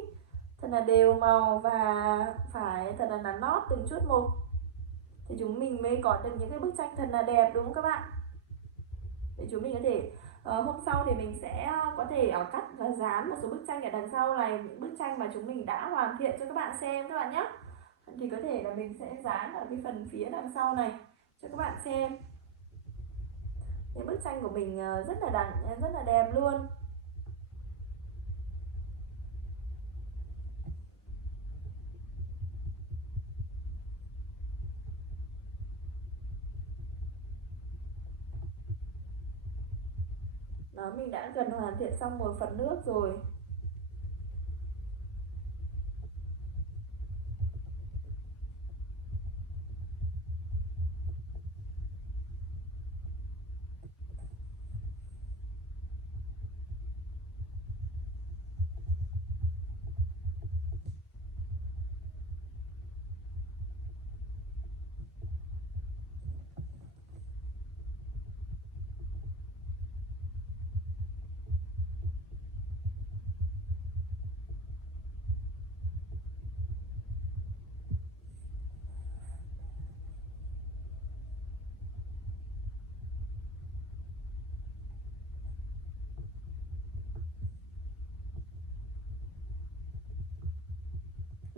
thật là đều màu và phải thật là nót từng chút một, thì chúng mình mới có được những cái bức tranh thật là đẹp, đúng không các bạn? Để chúng mình có thể hôm sau thì mình sẽ có thể cắt và dán một số bức tranh ở đằng sau này, những bức tranh mà chúng mình đã hoàn thiện cho các bạn xem các bạn nhé. Thì có thể là mình sẽ dán ở cái phần phía đằng sau này cho các bạn xem. Cái bức tranh của mình rất là đẹp luôn. Đó, mình đã gần hoàn thiện xong một phần nước rồi.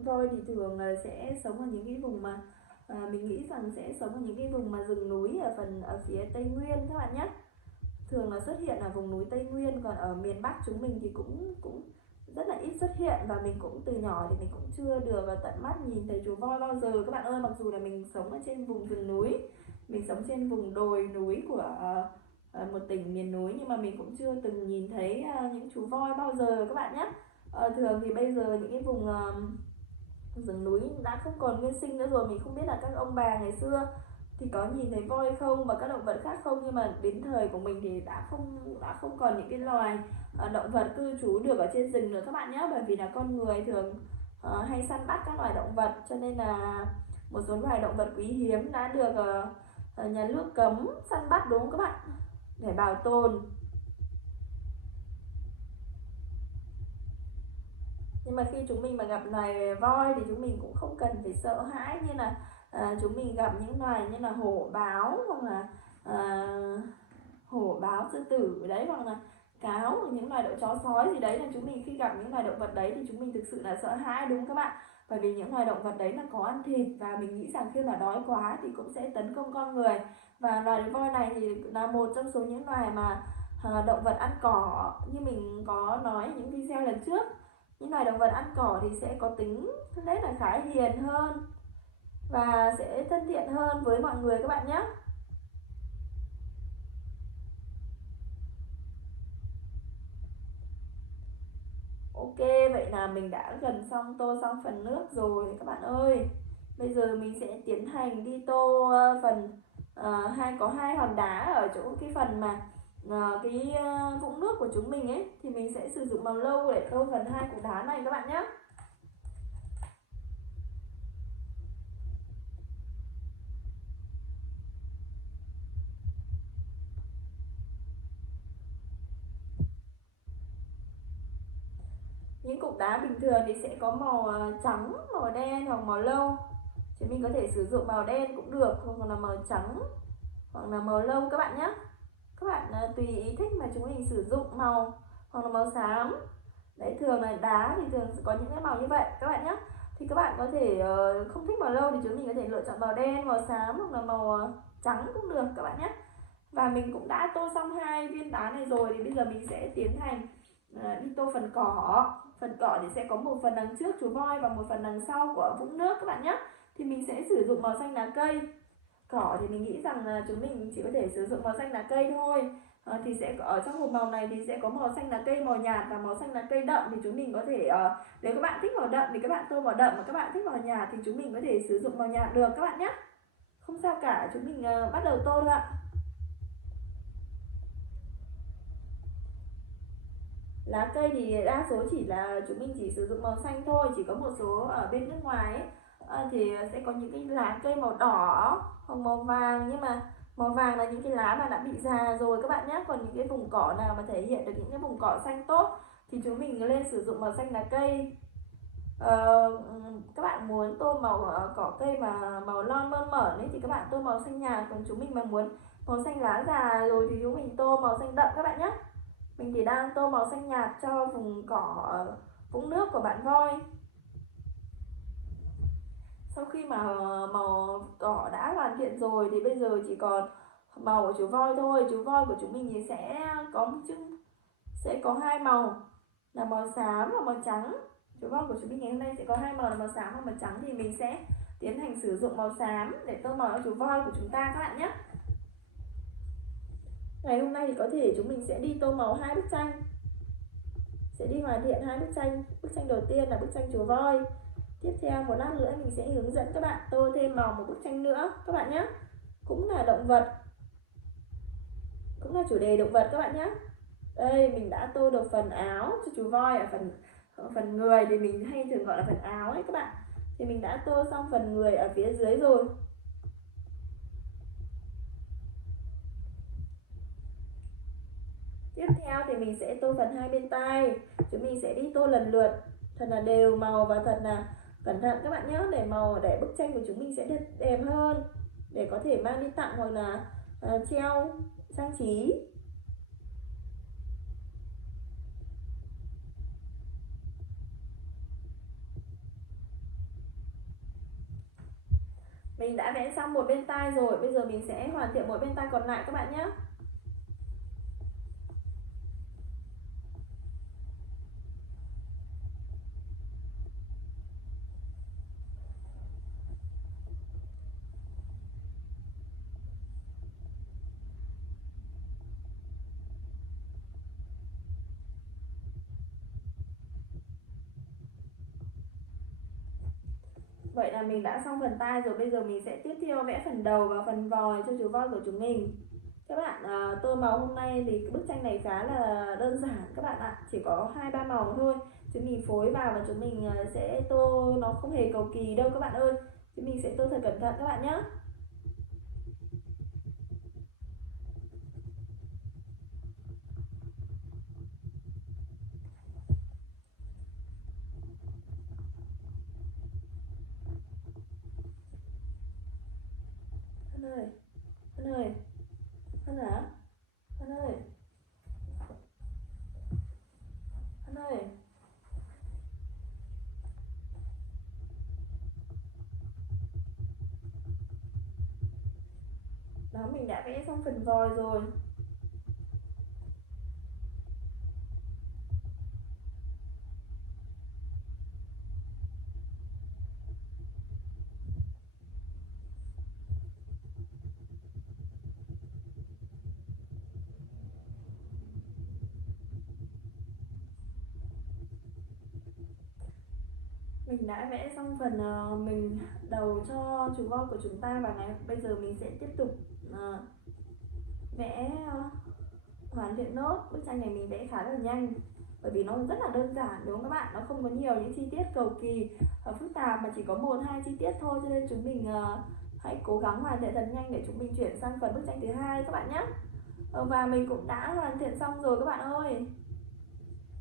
voi thì thường là sẽ sống ở những cái vùng mà mình nghĩ rằng sẽ sống ở những cái vùng mà rừng núi ở phía Tây Nguyên các bạn nhé. Thường là xuất hiện ở vùng núi Tây Nguyên, còn ở miền Bắc chúng mình thì cũng cũng rất là ít xuất hiện, và mình cũng từ nhỏ thì mình cũng chưa được tận mắt nhìn thấy chú voi bao giờ các bạn ơi. Mặc dù là mình sống ở trên vùng rừng núi, mình sống trên vùng đồi núi của một tỉnh miền núi, nhưng mà mình cũng chưa từng nhìn thấy những chú voi bao giờ các bạn nhé. Thường thì bây giờ những cái vùng rừng núi đã không còn nguyên sinh nữa rồi. Mình không biết là các ông bà ngày xưa thì có nhìn thấy voi không và các động vật khác không, nhưng mà đến thời của mình thì đã không còn những cái loài động vật cư trú được ở trên rừng nữa các bạn nhé. Bởi vì là con người thường hay săn bắt các loài động vật, cho nên là một số loài động vật quý hiếm đã được nhà nước cấm săn bắt, đúng không các bạn, để bảo tồn. Nhưng mà khi chúng mình mà gặp loài voi thì chúng mình cũng không cần phải sợ hãi như là chúng mình gặp những loài như là hổ báo, hoặc là hổ báo sư tử đấy, hoặc là cáo, hoặc những loài chó sói gì đấy, là chúng mình khi gặp những loài động vật đấy thì chúng mình thực sự là sợ hãi, đúng không các bạn. Bởi vì những loài động vật đấy là có ăn thịt, và mình nghĩ rằng khi mà đói quá thì cũng sẽ tấn công con người. Và loài voi này thì là một trong số những loài mà động vật ăn cỏ, như mình có nói ở những video lần trước. Những loài động vật ăn cỏ thì sẽ có tính rất là khá hiền hơn và sẽ thân thiện hơn với mọi người các bạn nhé. Ok, vậy là mình đã gần xong tô xong phần nước rồi các bạn ơi. Bây giờ mình sẽ tiến hành đi tô phần có hai hòn đá ở chỗ cái phần mà vũng nước của chúng mình ấy, thì mình sẽ sử dụng màu nâu để tô phần hai cục đá này các bạn nhé. Những cục đá bình thường thì sẽ có màu trắng, màu đen hoặc màu nâu. Chúng mình có thể sử dụng màu đen cũng được, hoặc là màu trắng, hoặc là màu nâu các bạn nhé. Các bạn tùy ý thích mà chúng mình sử dụng màu, hoặc là màu xám. Đấy, thường là đá thì thường có những cái màu như vậy các bạn nhé. Thì các bạn có thể không thích màu nâu thì chúng mình có thể lựa chọn màu đen, màu xám, hoặc là màu trắng cũng được các bạn nhé. Và mình cũng đã tô xong hai viên đá này rồi, thì bây giờ mình sẽ tiến hành đi tô phần cỏ. Phần cỏ thì sẽ có một phần đằng trước chú voi và một phần đằng sau của vũng nước các bạn nhé. Thì mình sẽ sử dụng màu xanh lá cây. Cỏ thì mình nghĩ rằng là chúng mình chỉ có thể sử dụng màu xanh lá cây thôi. Thì sẽ ở trong hộp màu này thì sẽ có màu xanh lá cây, màu nhạt và màu xanh lá cây đậm. Thì chúng mình có thể nếu các bạn thích màu đậm thì các bạn tô màu đậm, mà các bạn thích màu nhạt thì chúng mình có thể sử dụng màu nhạt được các bạn nhé. Không sao cả, chúng mình bắt đầu tô thôi ạ. Lá cây thì đa số chỉ là chúng mình chỉ sử dụng màu xanh thôi, chỉ có một số ở bên nước ngoài ấy, thì sẽ có những cái lá cây màu đỏ hoặc màu vàng, nhưng mà màu vàng là những cái lá mà đã bị già rồi các bạn nhé. Còn những cái vùng cỏ nào mà thể hiện được những cái vùng cỏ xanh tốt thì chúng mình lên sử dụng màu xanh lá cây. Các bạn muốn tô màu cỏ cây mà màu non mơn mởn ấy thì các bạn tô màu xanh nhạt, còn chúng mình mà muốn màu xanh lá già rồi thì chúng mình tô màu xanh đậm các bạn nhé. Mình thì đang tô màu xanh nhạt cho vùng cỏ vũng nước của bạn voi. Sau khi mà màu cỏ đã hoàn thiện rồi thì bây giờ chỉ còn màu của chú voi thôi. Chú voi của chúng mình thì sẽ có hai màu là màu xám và màu trắng. Chú voi của chúng mình ngày hôm nay sẽ có hai màu là màu xám và màu trắng, thì mình sẽ tiến hành sử dụng màu xám để tô màu cho chú voi của chúng ta các bạn nhé. Ngày hôm nay thì có thể chúng mình sẽ đi tô màu hai bức tranh, sẽ đi hoàn thiện hai bức tranh. Bức tranh đầu tiên là bức tranh chú voi. Tiếp theo một lát nữa mình sẽ hướng dẫn các bạn tô thêm màu một bức tranh nữa các bạn nhé. Cũng là động vật, cũng là chủ đề động vật các bạn nhé. Đây, mình đã tô được phần áo cho chú voi. Ở phần người thì mình hay thường gọi là phần áo ấy các bạn. Thì mình đã tô xong phần người ở phía dưới rồi. Tiếp theo thì mình sẽ tô phần hai bên tai. Chúng mình sẽ đi tô lần lượt thật là đều màu và thật là cẩn thận các bạn nhé, để bức tranh của chúng mình sẽ đẹp hơn, để có thể mang đi tặng hoặc là treo trang trí. Mình đã vẽ xong một bên tai rồi, bây giờ mình sẽ hoàn thiện một bên tai còn lại các bạn nhé. Vậy là mình đã xong phần tai rồi, bây giờ mình sẽ tiếp theo vẽ phần đầu và phần vòi cho chú voi của chúng mình. Các bạn, tô màu hôm nay thì bức tranh này khá là đơn giản các bạn ạ, chỉ có 2-3 màu thôi. Chúng mình phối vào và chúng mình sẽ tô, nó không hề cầu kỳ đâu các bạn ơi. Chúng mình sẽ tô thật cẩn thận các bạn nhé. Hân ơi, Hân ơi, Hân hả? Hân ơi, Hân ơi. Đó, mình đã vẽ xong phần vòi rồi. Mình đã vẽ xong phần mình đầu cho chú voi của chúng ta, và bây giờ mình sẽ tiếp tục vẽ hoàn thiện nốt. Bức tranh này mình vẽ khá là nhanh bởi vì nó rất là đơn giản đúng không các bạn, nó không có nhiều những chi tiết cầu kỳ phức tạp, mà chỉ có 1-2 chi tiết thôi, cho nên chúng mình hãy cố gắng hoàn thiện thật nhanh để chúng mình chuyển sang phần bức tranh thứ hai các bạn nhé. Và mình cũng đã hoàn thiện xong rồi các bạn ơi.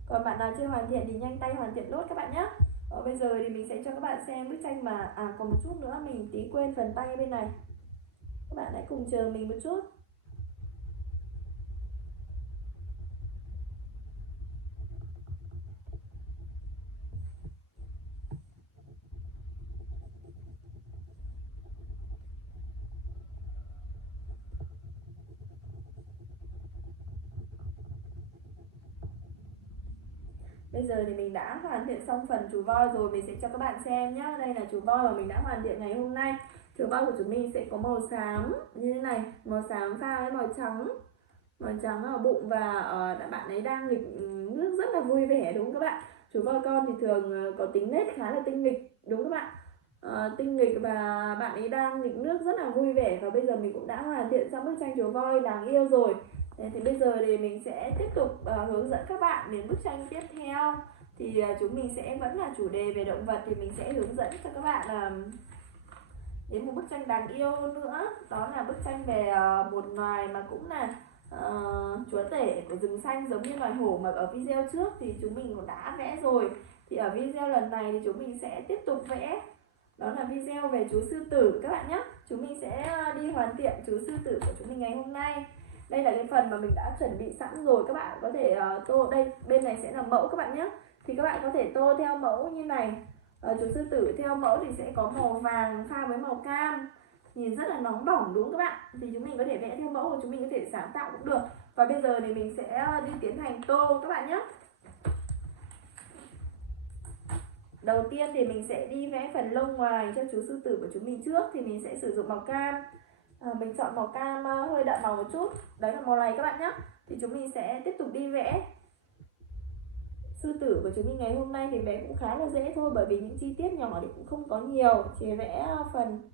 Còn bạn nào chưa hoàn thiện thì nhanh tay hoàn thiện nốt các bạn nhé. Bây giờ thì mình sẽ cho các bạn xem bức tranh mà còn một chút nữa mình tí quên phần tay bên này. Các bạn hãy cùng chờ mình một chút. Bây giờ thì mình đã hoàn thiện xong phần chú voi rồi, mình sẽ cho các bạn xem nhé. Đây là chú voi mà mình đã hoàn thiện ngày hôm nay. Chú voi của chúng mình sẽ có màu xám như thế này, màu xám pha với màu trắng ở bụng, và bạn ấy đang nghịch nước rất là vui vẻ đúng không các bạn. Chú voi con thì thường có tính nết khá là tinh nghịch đúng không các bạn. Tinh nghịch, và bạn ấy đang nghịch nước rất là vui vẻ, và bây giờ mình cũng đã hoàn thiện xong bức tranh chú voi đáng yêu rồi. Thì bây giờ thì mình sẽ tiếp tục hướng dẫn các bạn đến bức tranh tiếp theo. Thì chúng mình sẽ vẫn là chủ đề về động vật, thì mình sẽ hướng dẫn cho các bạn đến một bức tranh đáng yêu nữa. Đó là bức tranh về một loài mà cũng là chúa tể của rừng xanh, giống như loài hổ mà ở video trước thì chúng mình cũng đã vẽ rồi. Thì ở video lần này thì chúng mình sẽ tiếp tục vẽ, đó là video về chú sư tử các bạn nhé. Chúng mình sẽ đi hoàn thiện chú sư tử của chúng mình ngày hôm nay. Đây là cái phần mà mình đã chuẩn bị sẵn rồi, các bạn có thể tô. Đây, bên này sẽ là mẫu các bạn nhé. Thì các bạn có thể tô theo mẫu như này. Chú sư tử theo mẫu thì sẽ có màu vàng pha với màu cam, nhìn rất là nóng bỏng đúng không các bạn. Thì chúng mình có thể vẽ theo mẫu, và chúng mình có thể sáng tạo cũng được. Và bây giờ thì mình sẽ đi tiến hành tô các bạn nhé. Đầu tiên thì mình sẽ đi vẽ phần lông ngoài cho chú sư tử của chúng mình trước. Thì mình sẽ sử dụng màu cam. Mình chọn màu cam hơi đậm màu một chút. Đấy là màu này các bạn nhé. Thì chúng mình sẽ tiếp tục đi vẽ. Sư tử của chúng mình ngày hôm nay thì vẽ cũng khá là dễ thôi, bởi vì những chi tiết nhỏ thì cũng không có nhiều, chỉ vẽ phần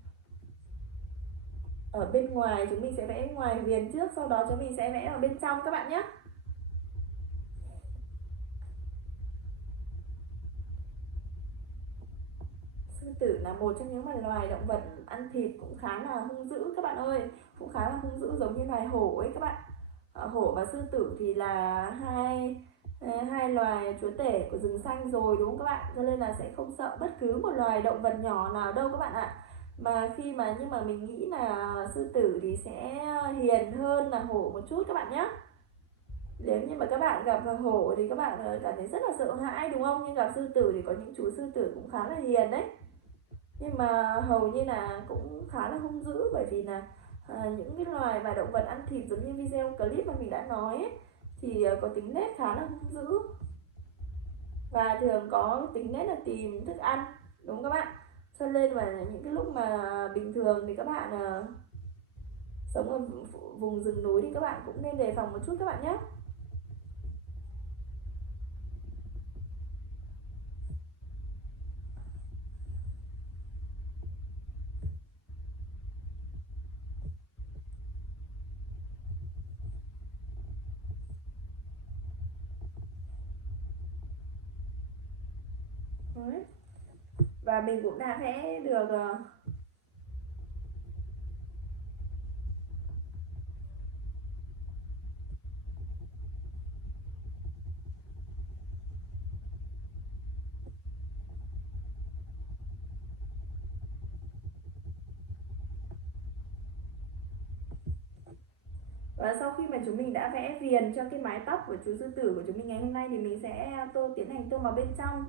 ở bên ngoài. Chúng mình sẽ vẽ ngoài viền trước, sau đó chúng mình sẽ vẽ ở bên trong các bạn nhé. Sư tử là một trong những loài động vật ăn thịt cũng khá là hung dữ các bạn ơi, cũng khá là hung dữ giống như loài hổ ấy các bạn. Hổ và sư tử thì là hai loài chúa tể của rừng xanh rồi đúng không các bạn, cho nên là sẽ không sợ bất cứ một loài động vật nhỏ nào đâu các bạn ạ. Nhưng mà mình nghĩ là sư tử thì sẽ hiền hơn là hổ một chút các bạn nhé. Nếu như mà các bạn gặp hổ thì các bạn cảm thấy rất là sợ hãi đúng không, nhưng gặp sư tử thì có những chú sư tử cũng khá là hiền đấy. nhưng mà hầu như là cũng khá là hung dữ, bởi vì là những cái loài và động vật ăn thịt giống như video clip mà mình đã nói ấy, thì có tính nết khá là hung dữ và thường có tính nết là tìm thức ăn, đúng không các bạn? Cho nên là những cái lúc mà bình thường thì các bạn sống ở vùng rừng núi thì các bạn cũng nên đề phòng một chút các bạn nhé. Đấy. Và mình cũng đã vẽ được và sau khi mà chúng mình đã vẽ viền cho cái mái tóc của chú sư tử của chúng mình ngày hôm nay thì mình sẽ tiến hành tô màu bên trong.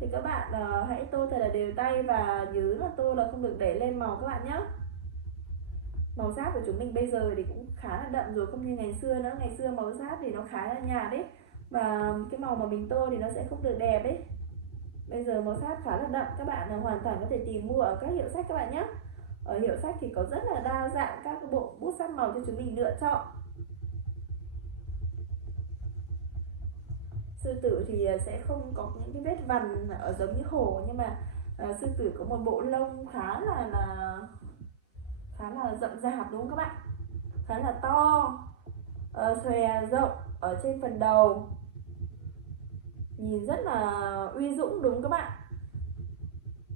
Thì các bạn hãy tô thật là đều tay và nhớ là tô là không được để lên màu các bạn nhé. Màu sáp của chúng mình bây giờ thì cũng khá là đậm rồi, không như ngày xưa nữa. Ngày xưa màu sáp thì nó khá là nhạt ấy, và cái màu mà mình tô thì nó sẽ không được đẹp ấy. Bây giờ màu sáp khá là đậm, các bạn hoàn toàn có thể tìm mua ở các hiệu sách các bạn nhé. Ở hiệu sách thì có rất là đa dạng các bộ bút sáp màu cho chúng mình lựa chọn. Sư tử thì sẽ không có những cái vết vằn ở giống như hổ, nhưng mà sư tử có một bộ lông khá là rậm rạp, đúng không các bạn? Khá là to, xòe rộng ở trên phần đầu, nhìn rất là uy dũng, đúng các bạn?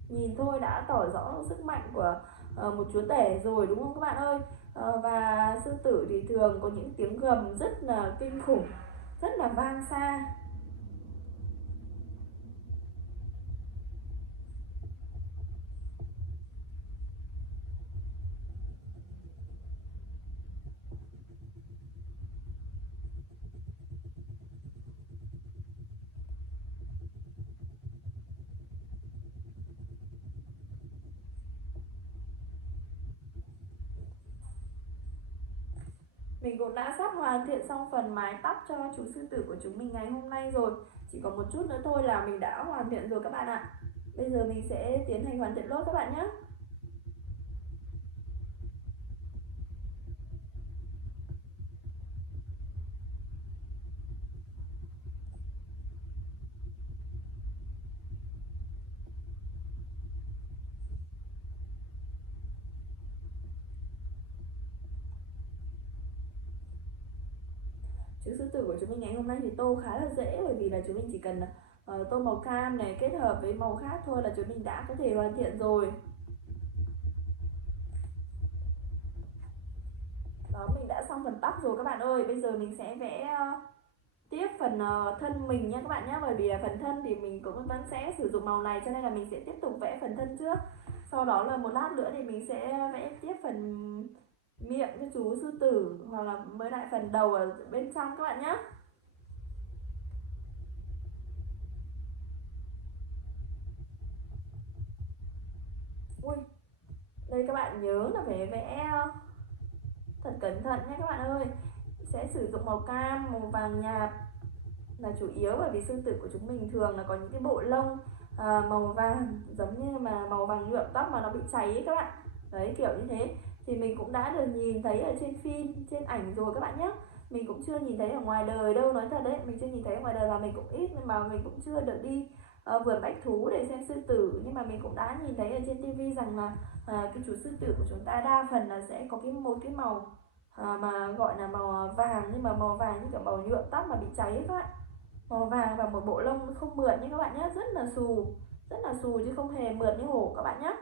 Nhìn thôi đã tỏ rõ sức mạnh của một chúa tể rồi, đúng không các bạn ơi? Và sư tử thì thường có những tiếng gầm rất là kinh khủng, rất là vang xa. Mình cũng đã sắp hoàn thiện xong phần mái tóc cho chú sư tử của chúng mình ngày hôm nay rồi. Chỉ còn một chút nữa thôi là mình đã hoàn thiện rồi các bạn ạ. Bây giờ mình sẽ tiến hành hoàn thiện lốt các bạn nhé. Chú sư tử của chúng mình ngày hôm nay thì tô khá là dễ, bởi vì là chúng mình chỉ cần tô màu cam này kết hợp với màu khác thôi là chúng mình đã có thể hoàn thiện rồi. Đó, mình đã xong phần tóc rồi các bạn ơi. Bây giờ mình sẽ vẽ tiếp phần thân mình nha các bạn nhé. Bởi vì là phần thân thì mình cũng vẫn sẽ sử dụng màu này, cho nên là mình sẽ tiếp tục vẽ phần thân trước. Sau đó là một lát nữa thì mình sẽ vẽ tiếp phần miệng cho chú sư tử, hoặc là mới lại phần đầu ở bên trong các bạn nhé. Ui, đây các bạn nhớ là phải vẽ thật cẩn thận nhé các bạn ơi. Sẽ sử dụng màu cam, màu vàng nhạt là chủ yếu, bởi vì sư tử của chúng mình thường là có những cái bộ lông màu vàng, giống như mà màu vàng nhuộm tóc mà nó bị cháy ấy các bạn. Đấy, kiểu như thế. Thì mình cũng đã được nhìn thấy ở trên phim, trên ảnh rồi các bạn nhé. Mình cũng chưa nhìn thấy ở ngoài đời đâu, nói thật đấy. Mình chưa nhìn thấy ở ngoài đời, và mình cũng ít, nhưng mà mình cũng chưa được đi vườn bách thú để xem sư tử. Nhưng mà mình cũng đã nhìn thấy ở trên tivi rằng là cái chú sư tử của chúng ta đa phần là sẽ có một cái màu mà gọi là màu vàng, nhưng mà màu vàng như kiểu màu nhuộm tóc mà bị cháy các bạn. Màu vàng và một bộ lông không mượt như các bạn nhé, rất là xù chứ không hề mượt như hổ các bạn nhé.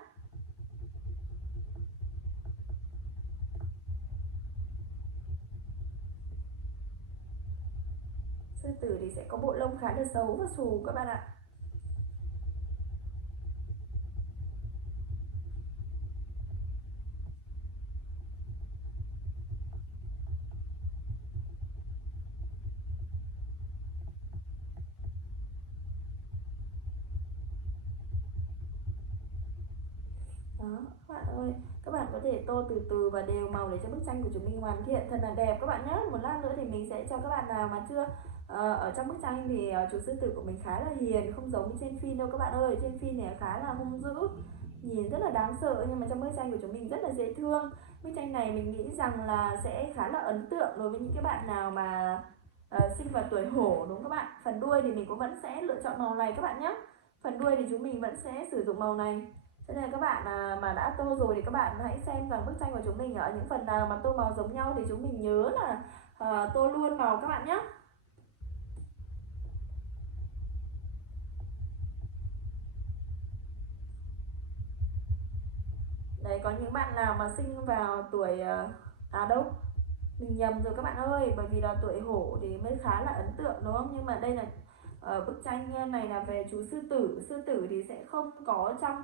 Sư tử thì sẽ có bộ lông khá là xấu và xù các bạn ạ. các bạn ơi, các bạn có thể tô từ từ và đều màu để cho bức tranh của chúng mình hoàn thiện thật là đẹp các bạn nhé. Một lát nữa thì mình sẽ cho các bạn nào mà chưa ở trong bức tranh thì chú sư tử của mình khá là hiền, không giống như trên phim đâu các bạn ơi. Trên phim này khá là hung dữ, nhìn rất là đáng sợ, nhưng mà trong bức tranh của chúng mình rất là dễ thương. Bức tranh này mình nghĩ rằng là sẽ khá là ấn tượng đối với những cái bạn nào mà sinh vào tuổi hổ, đúng các bạn. Phần đuôi thì mình cũng vẫn sẽ lựa chọn màu này các bạn nhé. Phần đuôi thì chúng mình vẫn sẽ sử dụng màu này. Cho nên là các bạn mà đã tô rồi thì các bạn hãy xem rằng bức tranh của chúng mình ở những phần nào mà tô màu giống nhau thì chúng mình nhớ là tô luôn màu các bạn nhé. Đấy, có những bạn nào mà sinh vào tuổi đâu, mình nhầm rồi các bạn ơi, bởi vì là tuổi hổ thì mới khá là ấn tượng đúng không? Nhưng mà đây là bức tranh này là về chú sư tử. Sư tử thì sẽ không có trong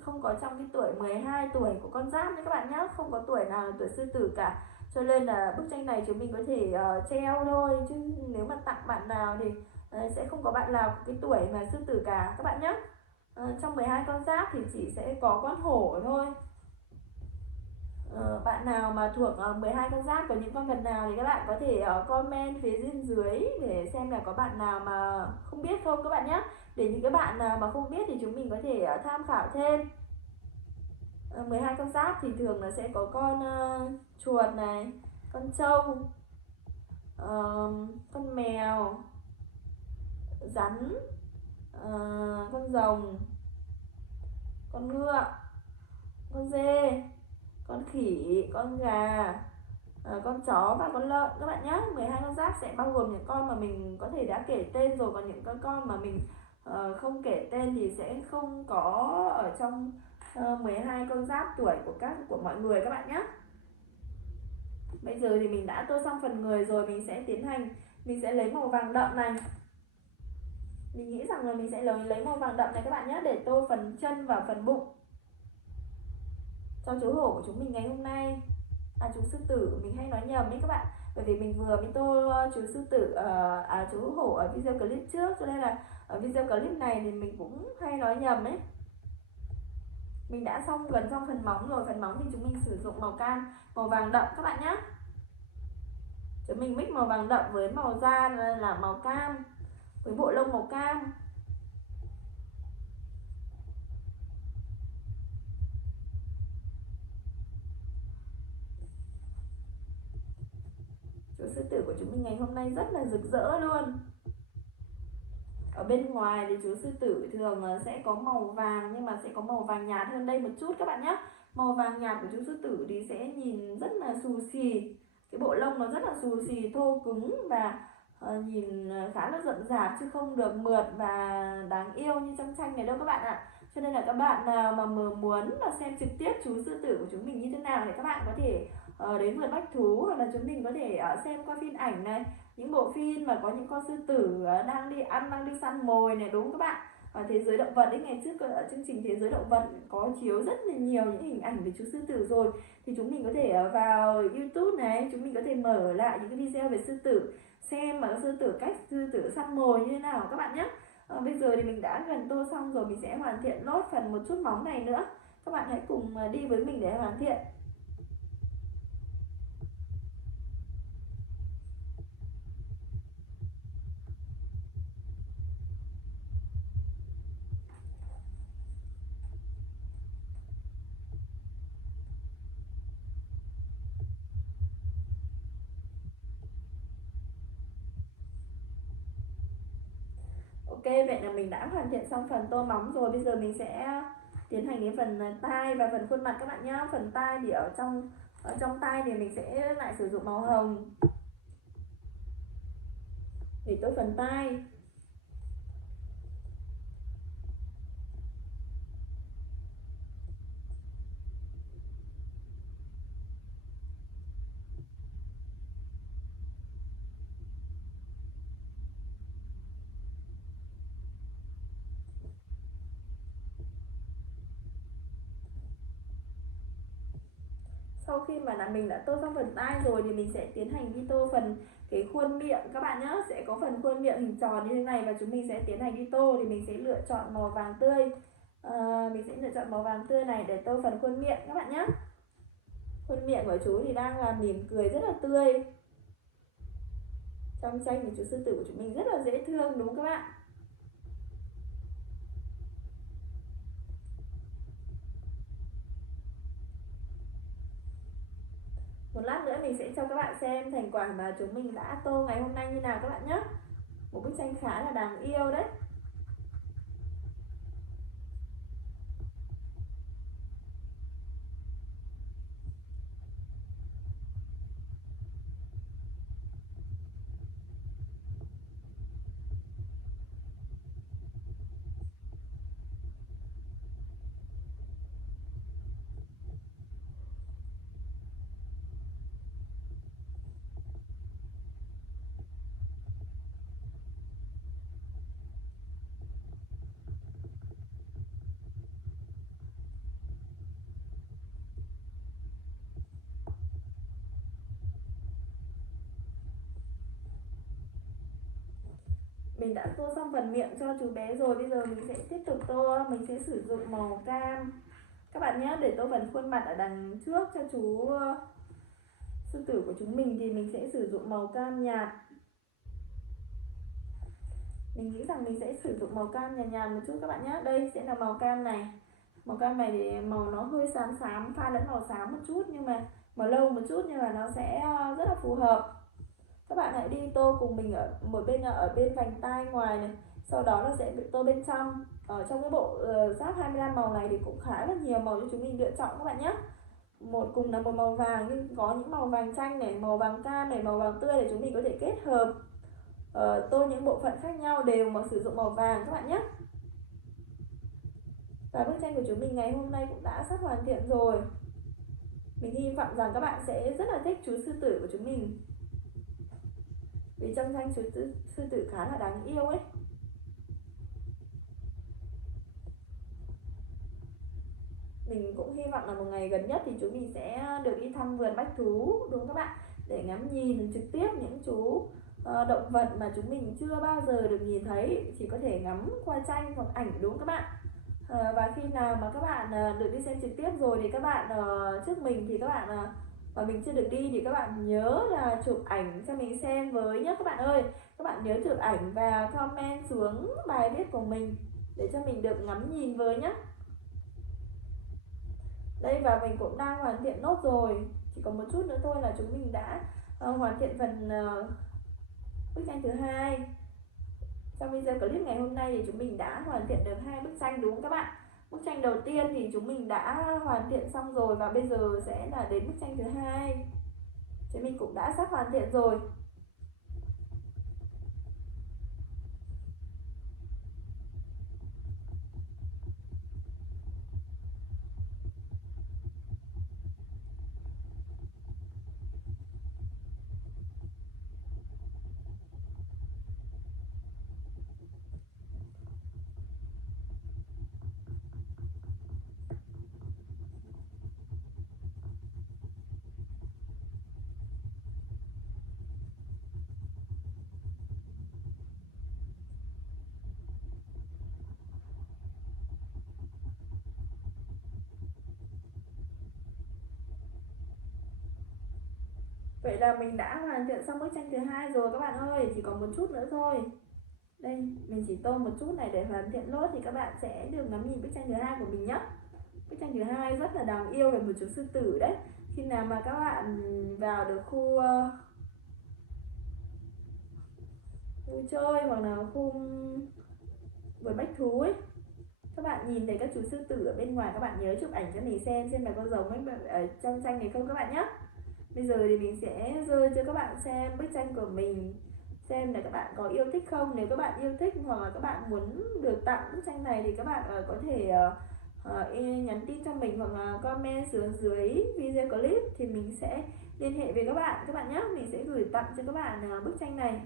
không có trong cái tuổi 12 tuổi của con giáp nhé các bạn nhé, không có tuổi nào là tuổi sư tử cả. Cho nên là bức tranh này chúng mình có thể treo thôi, chứ nếu mà tặng bạn nào thì sẽ không có bạn nào cái tuổi mà sư tử cả các bạn nhé. Trong 12 con giáp thì chỉ sẽ có con hổ thôi. Bạn nào mà thuộc 12 con giáp có những con vật nào thì các bạn có thể comment phía bên dưới để xem là có bạn nào mà không biết không các bạn nhé. Để những cái bạn nào mà không biết thì chúng mình có thể tham khảo thêm. 12 con giáp thì thường là sẽ có con chuột này, con trâu, con mèo, rắn, con rồng, con ngựa, con dê, con khỉ, con gà, con chó và con lợn các bạn nhé. 12 con giáp sẽ bao gồm những con mà mình có thể đã kể tên rồi, còn những con mà mình không kể tên thì sẽ không có ở trong 12 con giáp tuổi của mọi người các bạn nhé. Bây giờ thì mình đã tô xong phần người rồi, mình sẽ tiến hành, mình sẽ lấy màu vàng đậm này. Mình nghĩ rằng là mình sẽ lấy màu vàng đậm này các bạn nhé, để tô phần chân và phần bụng cho chú hổ của chúng mình ngày hôm nay. Chú sư tử, mình hay nói nhầm ấy các bạn, bởi vì mình vừa mới tô chú sư tử chú hổ ở video clip trước, cho nên là ở video clip này thì mình cũng hay nói nhầm ấy. Mình đã gần xong phần móng rồi. Phần móng thì chúng mình sử dụng màu cam, màu vàng đậm các bạn nhé. Chúng mình mix màu vàng đậm với màu da là màu cam, với bộ lông màu cam. Chú sư tử của chúng mình ngày hôm nay rất là rực rỡ luôn. Ở bên ngoài thì chú sư tử thường sẽ có màu vàng, nhưng mà sẽ có màu vàng nhạt hơn đây một chút các bạn nhé. Màu vàng nhạt của chú sư tử thì sẽ nhìn rất là xù xì, cái bộ lông nó rất là xù xì, thô cứng và nhìn khá là rậm rạp, chứ không được mượt và đáng yêu như trong tranh này đâu các bạn ạ. Cho nên là các bạn nào mà muốn xem trực tiếp chú sư tử của chúng mình như thế nào thì các bạn có thể đến vườn bách thú, hoặc là chúng mình có thể xem qua phim ảnh này, những bộ phim mà có những con sư tử đang đi ăn, đang đi săn mồi này, đúng không các bạn? Ở thế giới động vật ấy, ngày trước ở chương trình thế giới động vật có chiếu rất là nhiều những hình ảnh về chú sư tử rồi, thì chúng mình có thể vào YouTube này, chúng mình có thể mở lại những cái video về sư tử, xem mà sư tử, cách sư tử săn mồi như thế nào các bạn nhé. Bây giờ thì mình đã gần tô xong rồi, mình sẽ hoàn thiện nốt phần một chút móng này nữa. Các bạn hãy cùng đi với mình để hoàn thiện. Ok, vậy là mình đã hoàn thiện xong phần tô móng rồi. Bây giờ mình sẽ tiến hành đến phần tai và phần khuôn mặt các bạn nhé. Phần tai thì ở trong tai thì mình sẽ lại sử dụng màu hồng để tô phần tai. Sau khi mà mình đã tô xong phần tai rồi thì mình sẽ tiến hành đi tô phần cái khuôn miệng các bạn nhé. Sẽ có phần khuôn miệng hình tròn như thế này và chúng mình sẽ tiến hành đi tô. Thì mình sẽ lựa chọn màu vàng tươi Mình sẽ lựa chọn màu vàng tươi này để tô phần khuôn miệng các bạn nhé. Khuôn miệng của chú thì đang là mỉm cười rất là tươi. Trong tranh thì chú sư tử của chúng mình rất là dễ thương đúng không các bạn? Một lát nữa mình sẽ cho các bạn xem thành quả mà chúng mình đã tô ngày hôm nay như nào các bạn nhé. Một bức tranh khá là đáng yêu đấy. Mình đã tô xong phần miệng cho chú bé rồi. Bây giờ mình sẽ tiếp tục tô. Mình sẽ sử dụng màu cam các bạn nhé, để tô phần khuôn mặt ở đằng trước cho chú sư tử của chúng mình. Thì mình sẽ sử dụng màu cam nhạt. Mình nghĩ rằng mình sẽ sử dụng màu cam nhạt nhạt một chút các bạn nhé. Đây sẽ là màu cam này. Màu cam này thì màu nó hơi xám xám, pha lẫn màu xám một chút, nhưng mà màu lâu một chút, nhưng mà nó sẽ rất là phù hợp. Các bạn hãy đi tô cùng mình ở một bên, ở bên vành tai ngoài này, sau đó là sẽ tô bên trong. Ở trong cái bộ giáp 25 màu này thì cũng khá là nhiều màu cho chúng mình lựa chọn các bạn nhé. Cùng là một màu vàng nhưng có những màu vàng chanh này, màu vàng cam này, màu vàng tươi để chúng mình có thể kết hợp tô những bộ phận khác nhau đều mà sử dụng màu vàng các bạn nhé. Và bức tranh của chúng mình ngày hôm nay cũng đã sắp hoàn thiện rồi. Mình hy vọng rằng các bạn sẽ rất là thích chú sư tử của chúng mình, vì trong tranh chú sư tử khá là đáng yêu ấy. Mình cũng hy vọng là một ngày gần nhất thì chúng mình sẽ được đi thăm vườn bách thú đúng không các bạn, để ngắm nhìn trực tiếp những chú động vật mà chúng mình chưa bao giờ được nhìn thấy, chỉ có thể ngắm qua tranh hoặc ảnh đúng không các bạn. Và khi nào mà các bạn được đi xem trực tiếp rồi thì các bạn trước mình thì các bạn và mình chưa được đi thì các bạn nhớ là chụp ảnh cho mình xem với nhé các bạn ơi. Các bạn nhớ chụp ảnh và comment xuống bài viết của mình để cho mình được ngắm nhìn với nhé. Đây, và mình cũng đang hoàn thiện nốt rồi, chỉ còn một chút nữa thôi là chúng mình đã hoàn thiện phần bức tranh thứ hai. Trong video clip ngày hôm nay thì chúng mình đã hoàn thiện được 2 bức tranh đúng không các bạn? Bức tranh đầu tiên thì chúng mình đã hoàn thiện xong rồi, và bây giờ sẽ là đến bức tranh thứ hai. Chúng mình cũng đã sắp hoàn thiện rồi. Vậy là mình đã hoàn thiện xong bức tranh thứ hai rồi các bạn ơi, chỉ còn một chút nữa thôi. Đây, mình chỉ tô một chút này để hoàn thiện nốt thì các bạn sẽ được ngắm nhìn bức tranh thứ hai của mình nhé. Bức tranh thứ hai rất là đáng yêu về một chú sư tử đấy. Khi nào mà các bạn vào được khu vui chơi hoặc là khu vườn bách thú ấy, các bạn nhìn thấy các chú sư tử ở bên ngoài, các bạn nhớ chụp ảnh cho mình xem là có giống ở trong tranh này không các bạn nhé. Bây giờ thì mình sẽ rơi cho các bạn xem bức tranh của mình, xem là các bạn có yêu thích không. Nếu các bạn yêu thích hoặc là các bạn muốn được tặng bức tranh này thì các bạn có thể nhắn tin cho mình hoặc là comment xuống dưới video clip, thì mình sẽ liên hệ với các bạn nhé. Mình sẽ gửi tặng cho các bạn bức tranh này.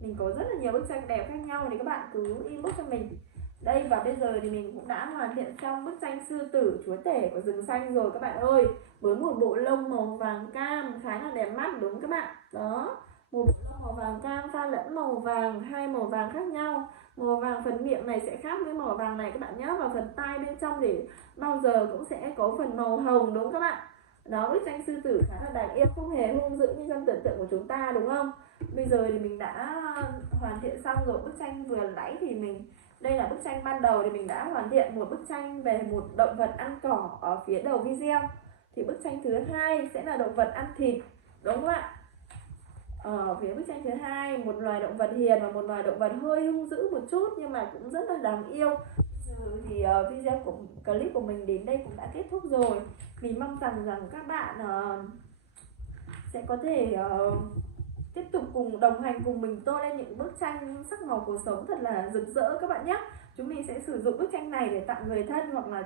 Mình có rất là nhiều bức tranh đẹp khác nhau thì các bạn cứ inbox cho mình. Đây, và bây giờ thì mình cũng đã hoàn thiện xong bức tranh sư tử chúa tể của rừng xanh rồi các bạn ơi, với một bộ lông màu vàng cam khá là đẹp mắt đúng không các bạn. Đó, một bộ lông màu vàng cam pha lẫn màu vàng, hai màu vàng khác nhau, Màu vàng phần miệng này sẽ khác với màu vàng này các bạn nhé. Và phần tai bên trong thì bao giờ cũng sẽ có phần màu hồng, đúng không các bạn? Đó, bức tranh sư tử khá là đáng yêu, không hề hung dữ như trong tưởng tượng của chúng ta, đúng không? Bây giờ thì mình đã hoàn thiện xong rồi. Bức tranh vừa nãy thì đây là bức tranh ban đầu thì mình đã hoàn thiện một bức tranh về một động vật ăn cỏ ở phía đầu video. Thì bức tranh thứ hai sẽ là động vật ăn thịt, đúng không ạ? Ở phía bức tranh thứ hai, một loài động vật hiền và một loài động vật hơi hung dữ một chút nhưng mà cũng rất là đáng yêu. Thì video của clip của mình đến đây cũng đã kết thúc rồi. Mình mong rằng các bạn sẽ có thể tiếp tục cùng đồng hành cùng mình tô lên những bức tranh sắc màu cuộc sống thật là rực rỡ các bạn nhé. Chúng mình sẽ sử dụng bức tranh này để tặng người thân, hoặc là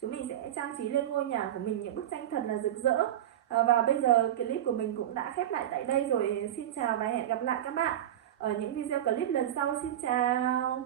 chúng mình sẽ trang trí lên ngôi nhà của mình những bức tranh thật là rực rỡ. Và bây giờ clip của mình cũng đã khép lại tại đây rồi. Xin chào và hẹn gặp lại các bạn ở những video clip lần sau. Xin chào.